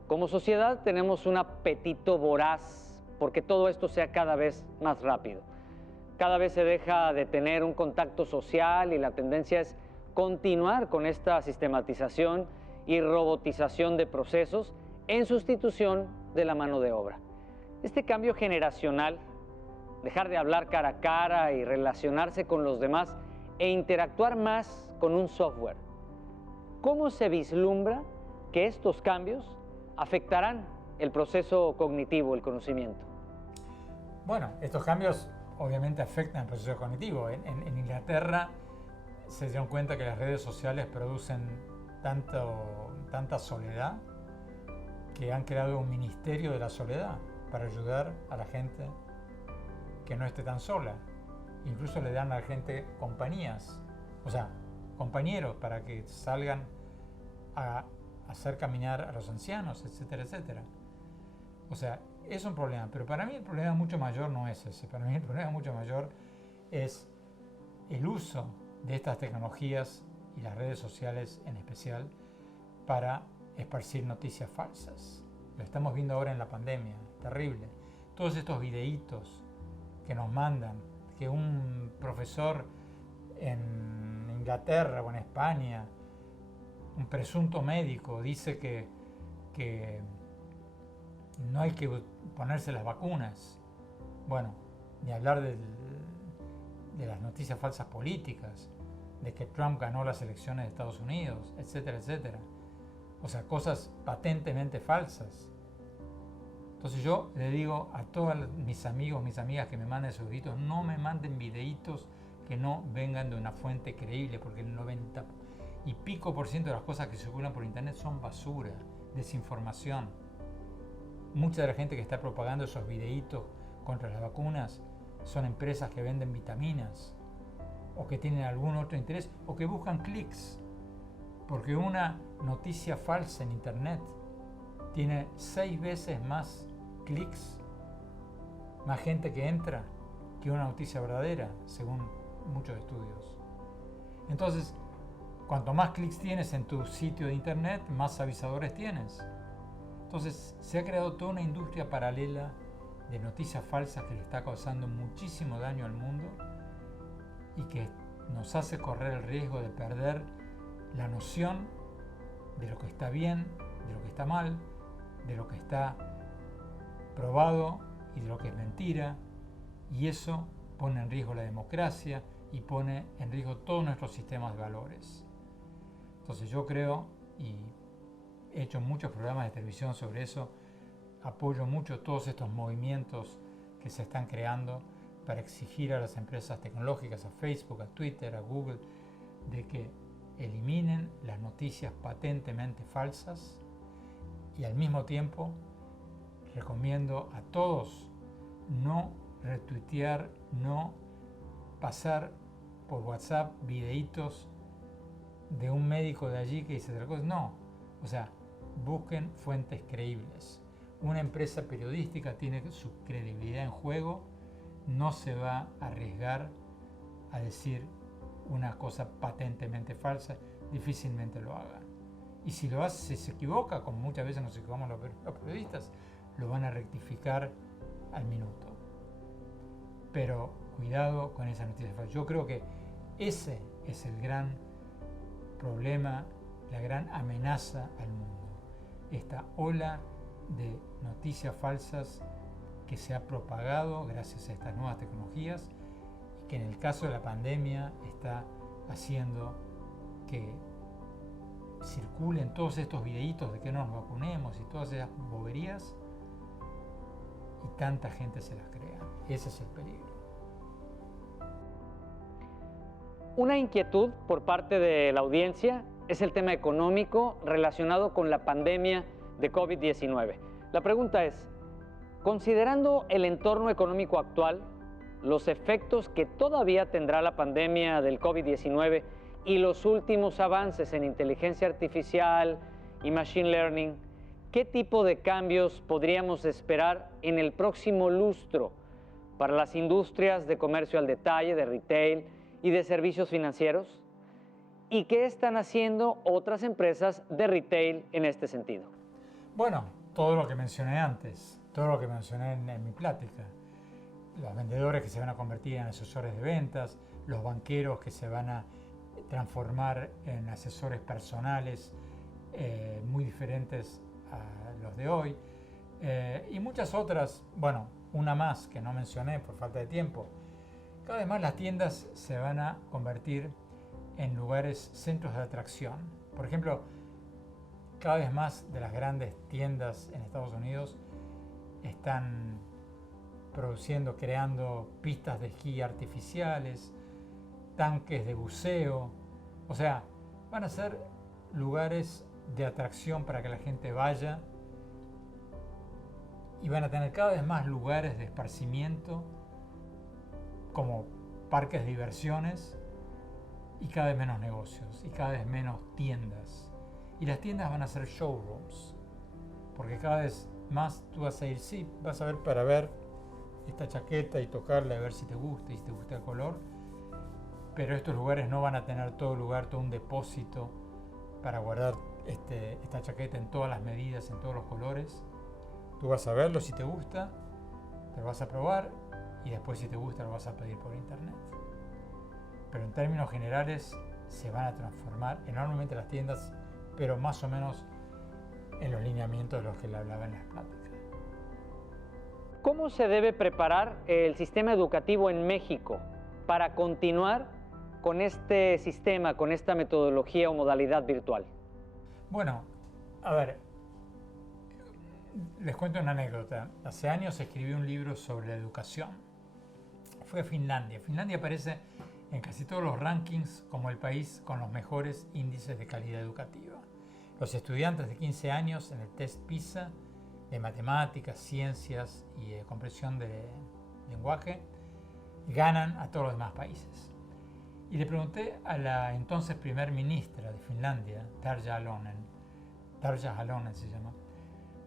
Como sociedad tenemos un apetito voraz porque todo esto sea cada vez más rápido. Cada vez se deja de tener un contacto social y la tendencia es continuar con esta sistematización y robotización de procesos en sustitución de la mano de obra. Este cambio generacional, dejar de hablar cara a cara y relacionarse con los demás e interactuar más con un software. ¿Cómo se vislumbra que estos cambios afectarán el proceso cognitivo, el conocimiento? Bueno, estos cambios obviamente afectan el proceso cognitivo. En Inglaterra se dieron cuenta que las redes sociales producen tanta soledad que han creado un ministerio de la soledad para ayudar a la gente que no esté tan sola. Incluso le dan a la gente compañías, o sea, compañeros para que salgan a hacer caminar a los ancianos, etcétera, etcétera. O sea, es un problema, pero para mí el problema mucho mayor no es ese. Para mí el problema mucho mayor es el uso de estas tecnologías y las redes sociales en especial para esparcir noticias falsas. Lo estamos viendo ahora en la pandemia, terrible. Todos estos videitos que nos mandan, que un profesor en Inglaterra o en España, un presunto médico, dice que no hay que ponerse las vacunas. Bueno, ni hablar de las noticias falsas políticas, de que Trump ganó las elecciones de Estados Unidos, etcétera, etcétera. O sea, cosas patentemente falsas. Entonces yo le digo a todos mis amigos, mis amigas que me manden esos videitos, no me manden videitos que no vengan de una fuente creíble, porque el 90 y pico % de las cosas que circulan por internet son basura, desinformación. Mucha de la gente que está propagando esos videitos contra las vacunas son empresas que venden vitaminas o que tienen algún otro interés o que buscan clics, porque una noticia falsa en internet tiene 6 veces más clics, más gente que entra que una noticia verdadera, según muchos estudios. Entonces, cuanto más clics tienes en tu sitio de internet, más avisadores tienes. Entonces, se ha creado toda una industria paralela de noticias falsas que le está causando muchísimo daño al mundo y que nos hace correr el riesgo de perder la noción de lo que está bien, de lo que está mal, de lo que está probado y de lo que es mentira, y eso pone en riesgo la democracia y pone en riesgo todos nuestros sistemas de valores. Entonces yo creo, y he hecho muchos programas de televisión sobre eso, apoyo mucho todos estos movimientos que se están creando para exigir a las empresas tecnológicas, a Facebook, a Twitter, a Google, de que eliminen las noticias patentemente falsas, y al mismo tiempo recomiendo a todos no retuitear, no pasar por WhatsApp videitos de un médico de allí que dice otra cosa. No, o sea, busquen fuentes creíbles. Una empresa periodística tiene su credibilidad en juego, no se va a arriesgar a decir una cosa patentemente falsa, difícilmente lo haga. Y si lo hace, si se equivoca, como muchas veces nos equivocamos los periodistas, lo van a rectificar al minuto. Pero cuidado con esas noticias falsas. Yo creo que ese es el gran problema, la gran amenaza al mundo. Esta ola de noticias falsas que se ha propagado gracias a estas nuevas tecnologías y que en el caso de la pandemia está haciendo que circulen todos estos videitos de que no nos vacunemos y todas esas boberías y tanta gente se las crea. Ese es el peligro. Una inquietud por parte de la audiencia es el tema económico relacionado con la pandemia de COVID-19. La pregunta es, considerando el entorno económico actual, los efectos que todavía tendrá la pandemia del COVID-19 y los últimos avances en inteligencia artificial y machine learning, ¿qué tipo de cambios podríamos esperar en el próximo lustro para las industrias de comercio al detalle, de retail y de servicios financieros? ¿Y qué están haciendo otras empresas de retail en este sentido? Bueno, todo lo que mencioné antes, todo lo que mencioné en mi plática. Los vendedores que se van a convertir en asesores de ventas, los banqueros que se van a transformar en asesores personales muy diferentes a los de hoy, y muchas otras, bueno, una más que no mencioné por falta de tiempo. Cada vez más las tiendas se van a convertir en lugares, centros de atracción. Por ejemplo, cada vez más de las grandes tiendas en Estados Unidos están produciendo, creando pistas de esquí artificiales, tanques de buceo. O sea, van a ser lugares de atracción para que la gente vaya, y van a tener cada vez más lugares de esparcimiento como parques de diversiones, y cada vez menos negocios y cada vez menos tiendas. Y las tiendas van a ser showrooms, porque cada vez más tú vas a ir, sí, vas a ver para ver esta chaqueta y tocarla, a ver si te gusta y si te gusta el color, pero estos lugares no van a tener todo lugar, todo un depósito para guardar esta chaqueta en todas las medidas, en todos los colores. Tú vas a verlo si te gusta, te lo vas a probar y después si te gusta lo vas a pedir por internet. Pero en términos generales se van a transformar enormemente las tiendas, pero más o menos en los lineamientos de los que le hablaba en las pláticas. ¿Cómo se debe preparar el sistema educativo en México para continuar con este sistema, con esta metodología o modalidad virtual? Bueno, a ver, les cuento una anécdota. Hace años escribí un libro sobre la educación. Fue a Finlandia. Finlandia aparece en casi todos los rankings como el país con los mejores índices de calidad educativa. Los estudiantes de 15 años en el test PISA de matemáticas, ciencias y comprensión de lenguaje ganan a todos los demás países. Y le pregunté a la entonces primer ministra de Finlandia, Tarja Halonen se llama,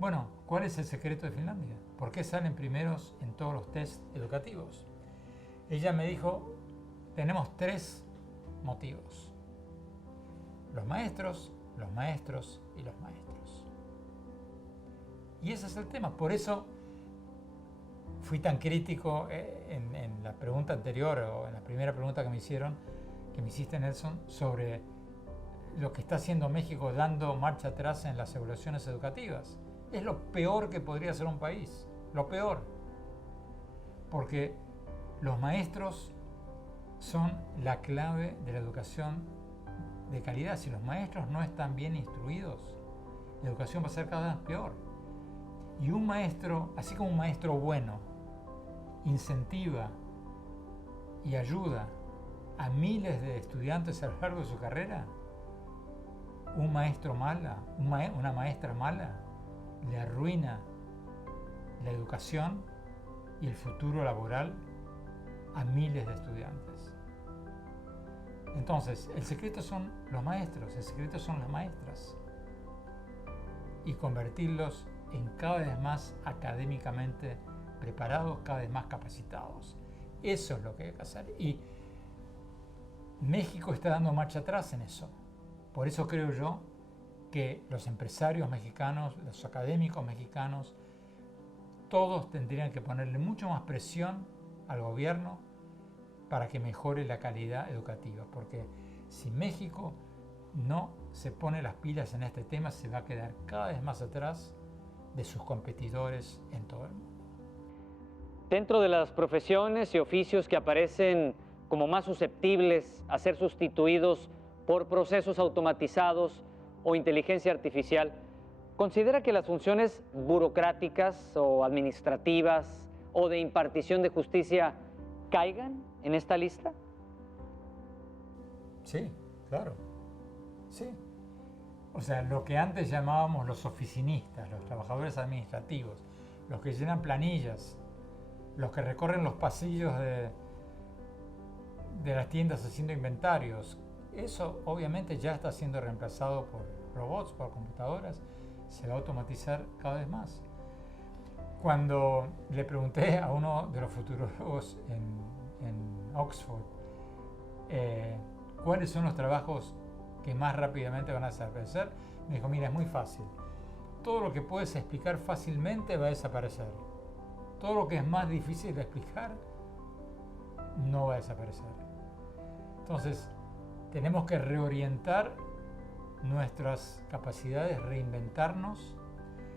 bueno, ¿cuál es el secreto de Finlandia? ¿Por qué salen primeros en todos los test educativos? Ella me dijo, tenemos 3 motivos: los maestros, los maestros y los maestros. Y ese es el tema. Por eso fui tan crítico en la pregunta anterior, o en la primera pregunta que me hiciste, Nelson, sobre lo que está haciendo México, dando marcha atrás en las evaluaciones educativas. Es lo peor que podría hacer un país, lo peor. Porque los maestros son la clave de la educación de calidad. Si los maestros no están bien instruidos, la educación va a ser cada vez peor. Y un maestro, así como un maestro bueno, incentiva y ayuda a miles de estudiantes a lo largo de su carrera, un maestro mala, una maestra mala, le arruina la educación y el futuro laboral a miles de estudiantes. Entonces, el secreto son los maestros, el secreto son las maestras. Y convertirlos en cada vez más académicamente preparados, cada vez más capacitados. Eso es lo que hay que hacer. Y México está dando marcha atrás en eso. Por eso creo yo que los empresarios mexicanos, los académicos mexicanos, todos tendrían que ponerle mucho más presión al gobierno para que mejore la calidad educativa. Porque si México no se pone las pilas en este tema, se va a quedar cada vez más atrás de sus competidores en todo el mundo. Dentro de las profesiones y oficios que aparecen como más susceptibles a ser sustituidos por procesos automatizados o inteligencia artificial, ¿considera que las funciones burocráticas o administrativas o de impartición de justicia caigan en esta lista? Sí, claro. Sí. O sea, lo que antes llamábamos los oficinistas, los trabajadores administrativos, los que llenan planillas, los que recorren los pasillos de las tiendas haciendo inventarios, eso obviamente ya está siendo reemplazado por robots, por computadoras, se va a automatizar cada vez más. Cuando le pregunté a uno de los futurólogos en Oxford cuáles son los trabajos que más rápidamente van a desaparecer, me dijo, mira, es muy fácil. Todo lo que puedes explicar fácilmente va a desaparecer. Todo lo que es más difícil de explicar no va a desaparecer. Entonces, tenemos que reorientar nuestras capacidades, reinventarnos.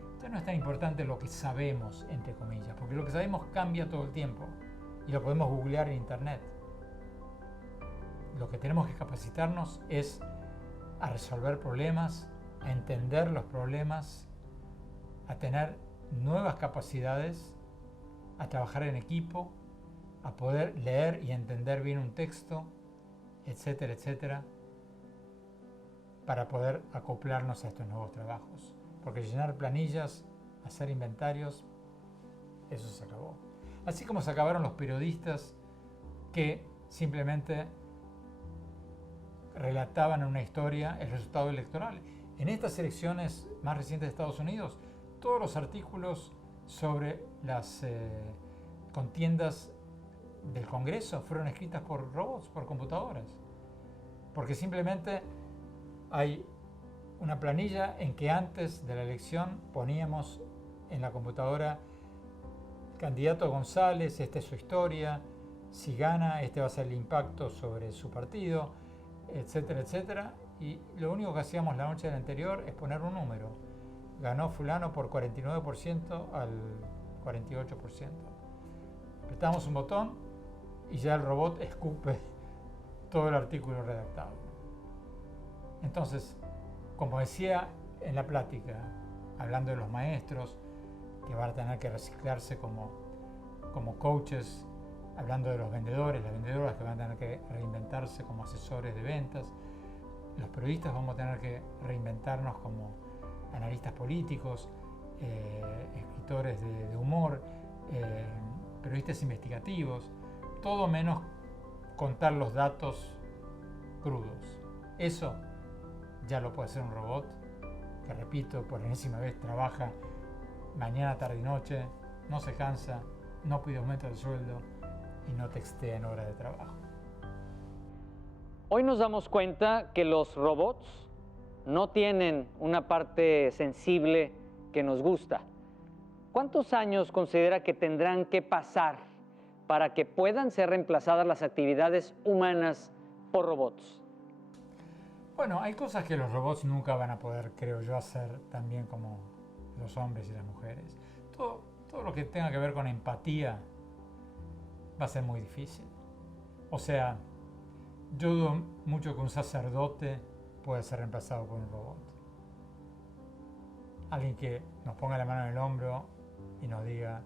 Entonces no es tan importante lo que sabemos, entre comillas, porque lo que sabemos cambia todo el tiempo y lo podemos googlear en internet. Lo que tenemos que capacitarnos es a resolver problemas, a entender los problemas, a tener nuevas capacidades, a trabajar en equipo, a poder leer y entender bien un texto, etcétera, etcétera, para poder acoplarnos a estos nuevos trabajos. Porque llenar planillas, hacer inventarios, eso se acabó. Así como se acabaron los periodistas que simplemente relataban en una historia el resultado electoral. En estas elecciones más recientes de Estados Unidos, todos los artículos sobre las contiendas del Congreso fueron escritas por robots, por computadoras. Porque simplemente hay una planilla en que antes de la elección poníamos en la computadora candidato González, esta es su historia, si gana, este va a ser el impacto sobre su partido, etcétera, etcétera. Y lo único que hacíamos la noche del anterior es poner un número. Ganó fulano por 49% al 48%. Apretamos un botón y ya el robot escupe todo el artículo redactado. Entonces, como decía en la plática, hablando de los maestros, que van a tener que reciclarse como coaches, hablando de los vendedores, las vendedoras que van a tener que reinventarse como asesores de ventas, los periodistas vamos a tener que reinventarnos como analistas políticos, escritores de humor, periodistas investigativos, todo menos contar los datos crudos. Eso ya lo puede hacer un robot que, repito, por enésima vez trabaja mañana, tarde y noche, no se cansa, no pide aumento de sueldo y no textea en hora de trabajo. Hoy nos damos cuenta que los robots no tienen una parte sensible que nos gusta. ¿Cuántos años considera que tendrán que pasar para que puedan ser reemplazadas las actividades humanas por robots? Bueno, hay cosas que los robots nunca van a poder, creo yo, hacer tan bien como los hombres y las mujeres. Todo lo que tenga que ver con empatía va a ser muy difícil. O sea, yo dudo mucho que un sacerdote pueda ser reemplazado por un robot. Alguien que nos ponga la mano en el hombro y nos diga,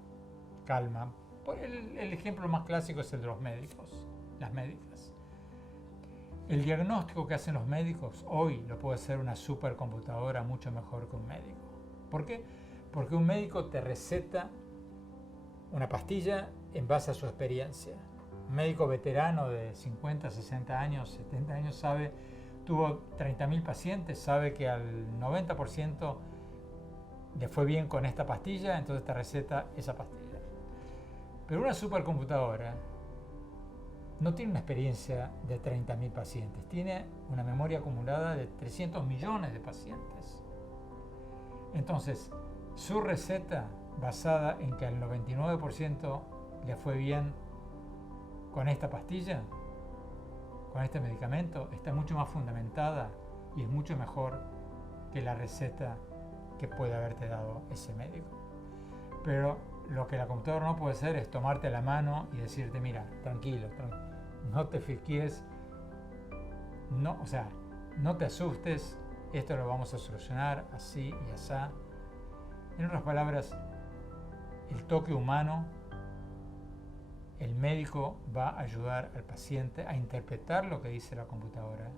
calma. El ejemplo más clásico es el de los médicos. las médicas. El diagnóstico que hacen los médicos hoy lo puede hacer una supercomputadora mucho mejor que un médico. ¿Por qué? Porque un médico te receta una pastilla en base a su experiencia. Un médico veterano de 50, 60 años, 70 años tuvo 30.000 pacientes, sabe que al 90% le fue bien con esta pastilla, entonces te receta esa pastilla. Pero una supercomputadora no tiene una experiencia de 30.000 pacientes, tiene una memoria acumulada de 300 millones de pacientes. Entonces, su receta basada en que al 99% le fue bien con esta pastilla, con este medicamento, está mucho más fundamentada y es mucho mejor que la receta que puede haberte dado ese médico. Pero lo que la computadora no puede hacer es tomarte la mano y decirte, mira, tranquilo, no te fijes, no te asustes, esto lo vamos a solucionar así y así. En otras palabras, el toque humano, el médico va a ayudar al paciente a interpretar lo que dice la computadora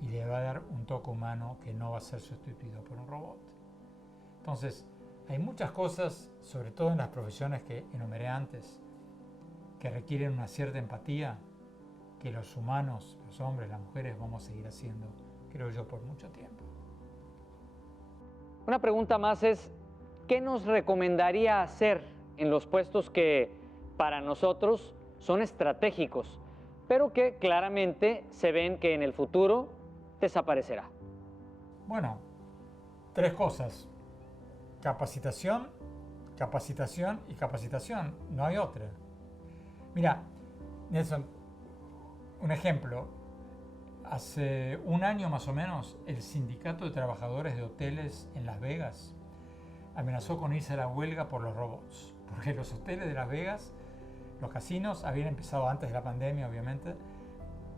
y le va a dar un toque humano que no va a ser sustituido por un robot. Entonces, hay muchas cosas, sobre todo en las profesiones que enumeré antes, que requieren una cierta empatía, que los humanos, los hombres, las mujeres, vamos a seguir haciendo, creo yo, por mucho tiempo. Una pregunta más es, ¿qué nos recomendaría hacer en los puestos que para nosotros son estratégicos, pero que claramente se ven que en el futuro desaparecerá? Bueno, 3 cosas. Capacitación, capacitación y capacitación. No hay otra. Mira, Nelson, un ejemplo. Hace un año más o menos, el Sindicato de Trabajadores de Hoteles en Las Vegas amenazó con irse a la huelga por los robots. Porque los hoteles de Las Vegas, los casinos, habían empezado antes de la pandemia, obviamente,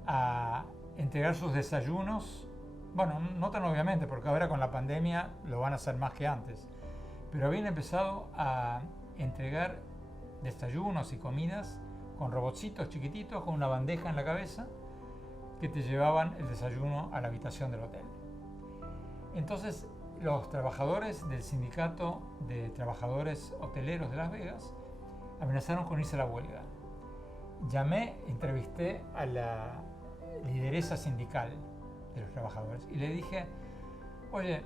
a entregar sus desayunos. Bueno, no tan obviamente, porque ahora con la pandemia lo van a hacer más que antes. Pero habían empezado a entregar desayunos y comidas con robotcitos chiquititos, con una bandeja en la cabeza, que te llevaban el desayuno a la habitación del hotel. Entonces, los trabajadores del Sindicato de Trabajadores Hoteleros de Las Vegas amenazaron con irse a la huelga. Entrevisté a la lideresa sindical de los trabajadores y le dije, oye,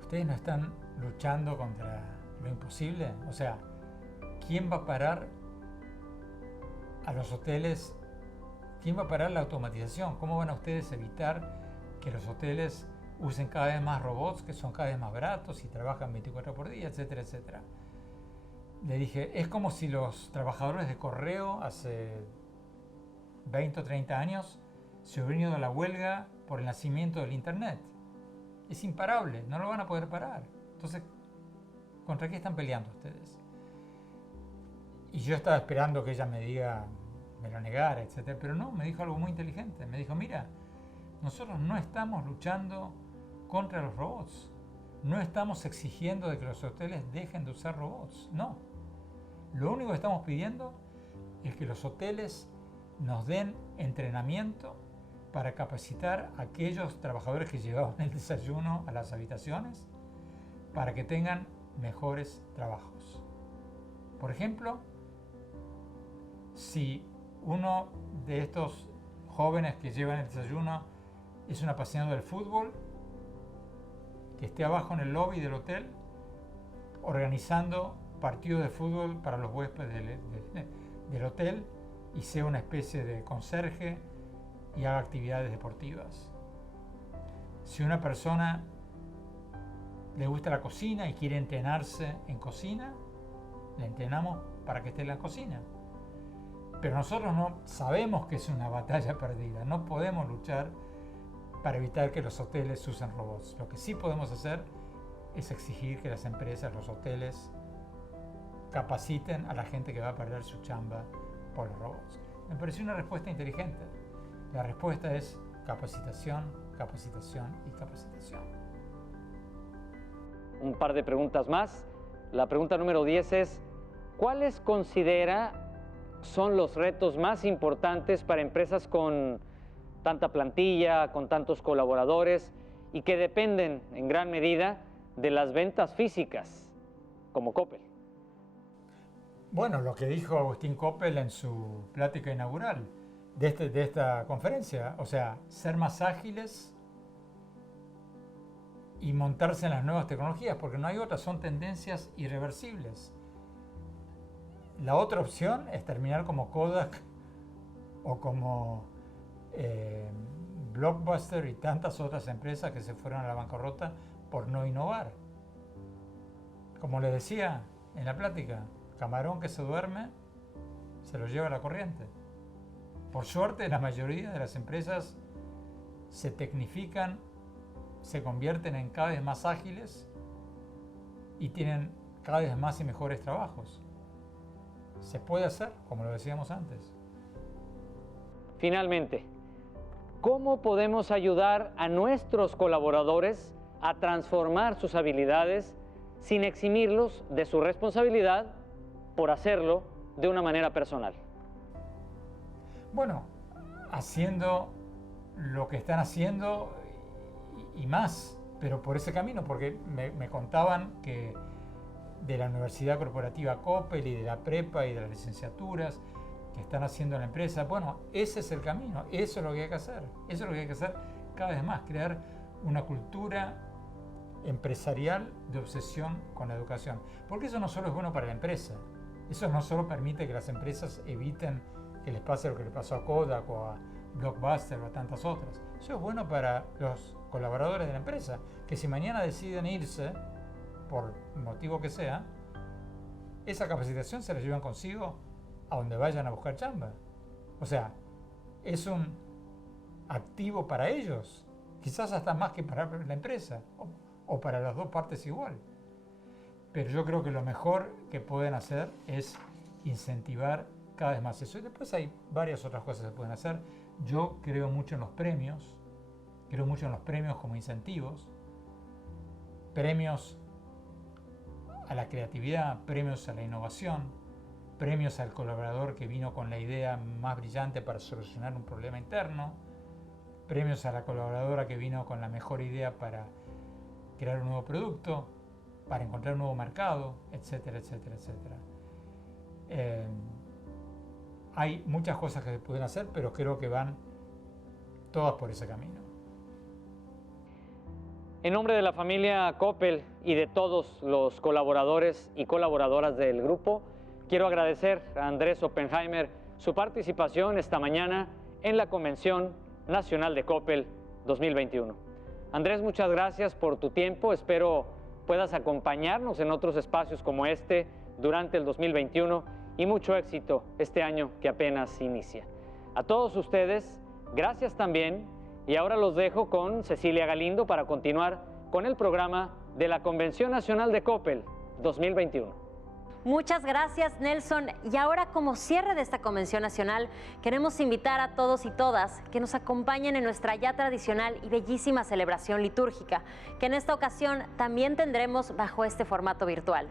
¿ustedes no están luchando contra lo imposible? O sea, ¿quién va a parar a los hoteles? ¿Quién va a parar la automatización? ¿Cómo van a ustedes evitar que los hoteles usen cada vez más robots que son cada vez más baratos y trabajan 24 por día, etcétera, etcétera? Le dije, es como si los trabajadores de correo hace 20 o 30 años se hubieran ido a la huelga por el nacimiento del Internet. Es imparable, no lo van a poder parar. Entonces, ¿contra qué están peleando ustedes? Y yo estaba esperando que ella me lo negara, etcétera, pero no, me dijo algo muy inteligente. Me dijo, mira, nosotros no estamos luchando contra los robots. No estamos exigiendo de que los hoteles dejen de usar robots, no. Lo único que estamos pidiendo es que los hoteles nos den entrenamiento para capacitar a aquellos trabajadores que llevaban el desayuno a las habitaciones para que tengan mejores trabajos. Por ejemplo, si uno de estos jóvenes que llevan el desayuno es un apasionado del fútbol, que esté abajo en el lobby del hotel organizando partidos de fútbol para los huéspedes del hotel y sea una especie de conserje y haga actividades deportivas. Si una persona le gusta la cocina y quiere entrenarse en cocina, le entrenamos para que esté en la cocina. Pero nosotros no sabemos que es una batalla perdida, no podemos luchar para evitar que los hoteles usen robots. Lo que sí podemos hacer es exigir que las empresas, los hoteles, capaciten a la gente que va a perder su chamba por los robots. Me pareció una respuesta inteligente. La respuesta es capacitación, capacitación y capacitación. Un par de preguntas más. La pregunta número 10 es, ¿cuáles considera son los retos más importantes para empresas con tanta plantilla, con tantos colaboradores y que dependen en gran medida de las ventas físicas, como Coppel? Bueno, lo que dijo Agustín Coppel en su plática inaugural de esta conferencia, o sea, ser más ágiles y montarse en las nuevas tecnologías, porque no hay otras, son tendencias irreversibles. La otra opción es terminar como Kodak o como Blockbuster y tantas otras empresas que se fueron a la bancarrota por no innovar. Como les decía en la plática, camarón que se duerme se lo lleva la corriente. Por suerte, la mayoría de las empresas se tecnifican, se convierten en cada vez más ágiles y tienen cada vez más y mejores trabajos. Se puede hacer, como lo decíamos antes. Finalmente, ¿cómo podemos ayudar a nuestros colaboradores a transformar sus habilidades sin eximirlos de su responsabilidad por hacerlo de una manera personal? Bueno, haciendo lo que están haciendo y más, pero por ese camino, porque me contaban que de la Universidad Corporativa Coppel y de la prepa y de las licenciaturas que están haciendo en la empresa, bueno, ese es el camino, eso es lo que hay que hacer, eso es lo que hay que hacer cada vez más, crear una cultura empresarial de obsesión con la educación, porque eso no solo es bueno para la empresa, eso no solo permite que las empresas eviten que les pase lo que le pasó a Kodak o a Blockbuster o a tantas otras, eso es bueno para los colaboradores de la empresa, que si mañana deciden irse, por motivo que sea, esa capacitación se la llevan consigo a donde vayan a buscar chamba. O sea, es un activo para ellos, quizás hasta más que para la empresa, o para las dos partes igual. Pero yo creo que lo mejor que pueden hacer es incentivar cada vez más eso. Y después hay varias otras cosas que pueden hacer. Yo creo mucho en los premios como incentivos, premios a la creatividad, premios a la innovación, premios al colaborador que vino con la idea más brillante para solucionar un problema interno, premios a la colaboradora que vino con la mejor idea para crear un nuevo producto, para encontrar un nuevo mercado, etcétera, etcétera, etcétera. Hay muchas cosas que se pueden hacer, pero creo que van todas por ese camino. En nombre de la familia Coppel y de todos los colaboradores y colaboradoras del grupo, quiero agradecer a Andrés Oppenheimer su participación esta mañana en la Convención Nacional de Coppel 2021. Andrés, muchas gracias por tu tiempo. Espero puedas acompañarnos en otros espacios como este durante el 2021 y mucho éxito este año que apenas inicia. A todos ustedes, gracias también. Y ahora los dejo con Cecilia Galindo para continuar con el programa de la Convención Nacional de Coppel 2021. Muchas gracias, Nelson. Y ahora, como cierre de esta Convención Nacional, queremos invitar a todos y todas que nos acompañen en nuestra ya tradicional y bellísima celebración litúrgica, que en esta ocasión también tendremos bajo este formato virtual.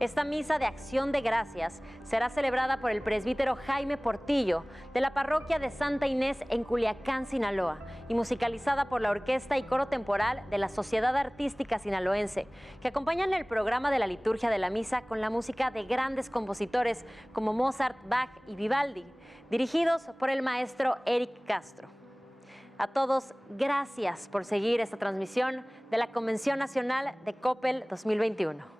Esta misa de acción de gracias será celebrada por el presbítero Jaime Portillo de la parroquia de Santa Inés en Culiacán, Sinaloa, y musicalizada por la Orquesta y Coro Temporal de la Sociedad Artística Sinaloense, que acompañan el programa de la liturgia de la misa con la música de grandes compositores como Mozart, Bach y Vivaldi, dirigidos por el maestro Eric Castro. A todos, gracias por seguir esta transmisión de la Convención Nacional de Coppel 2021.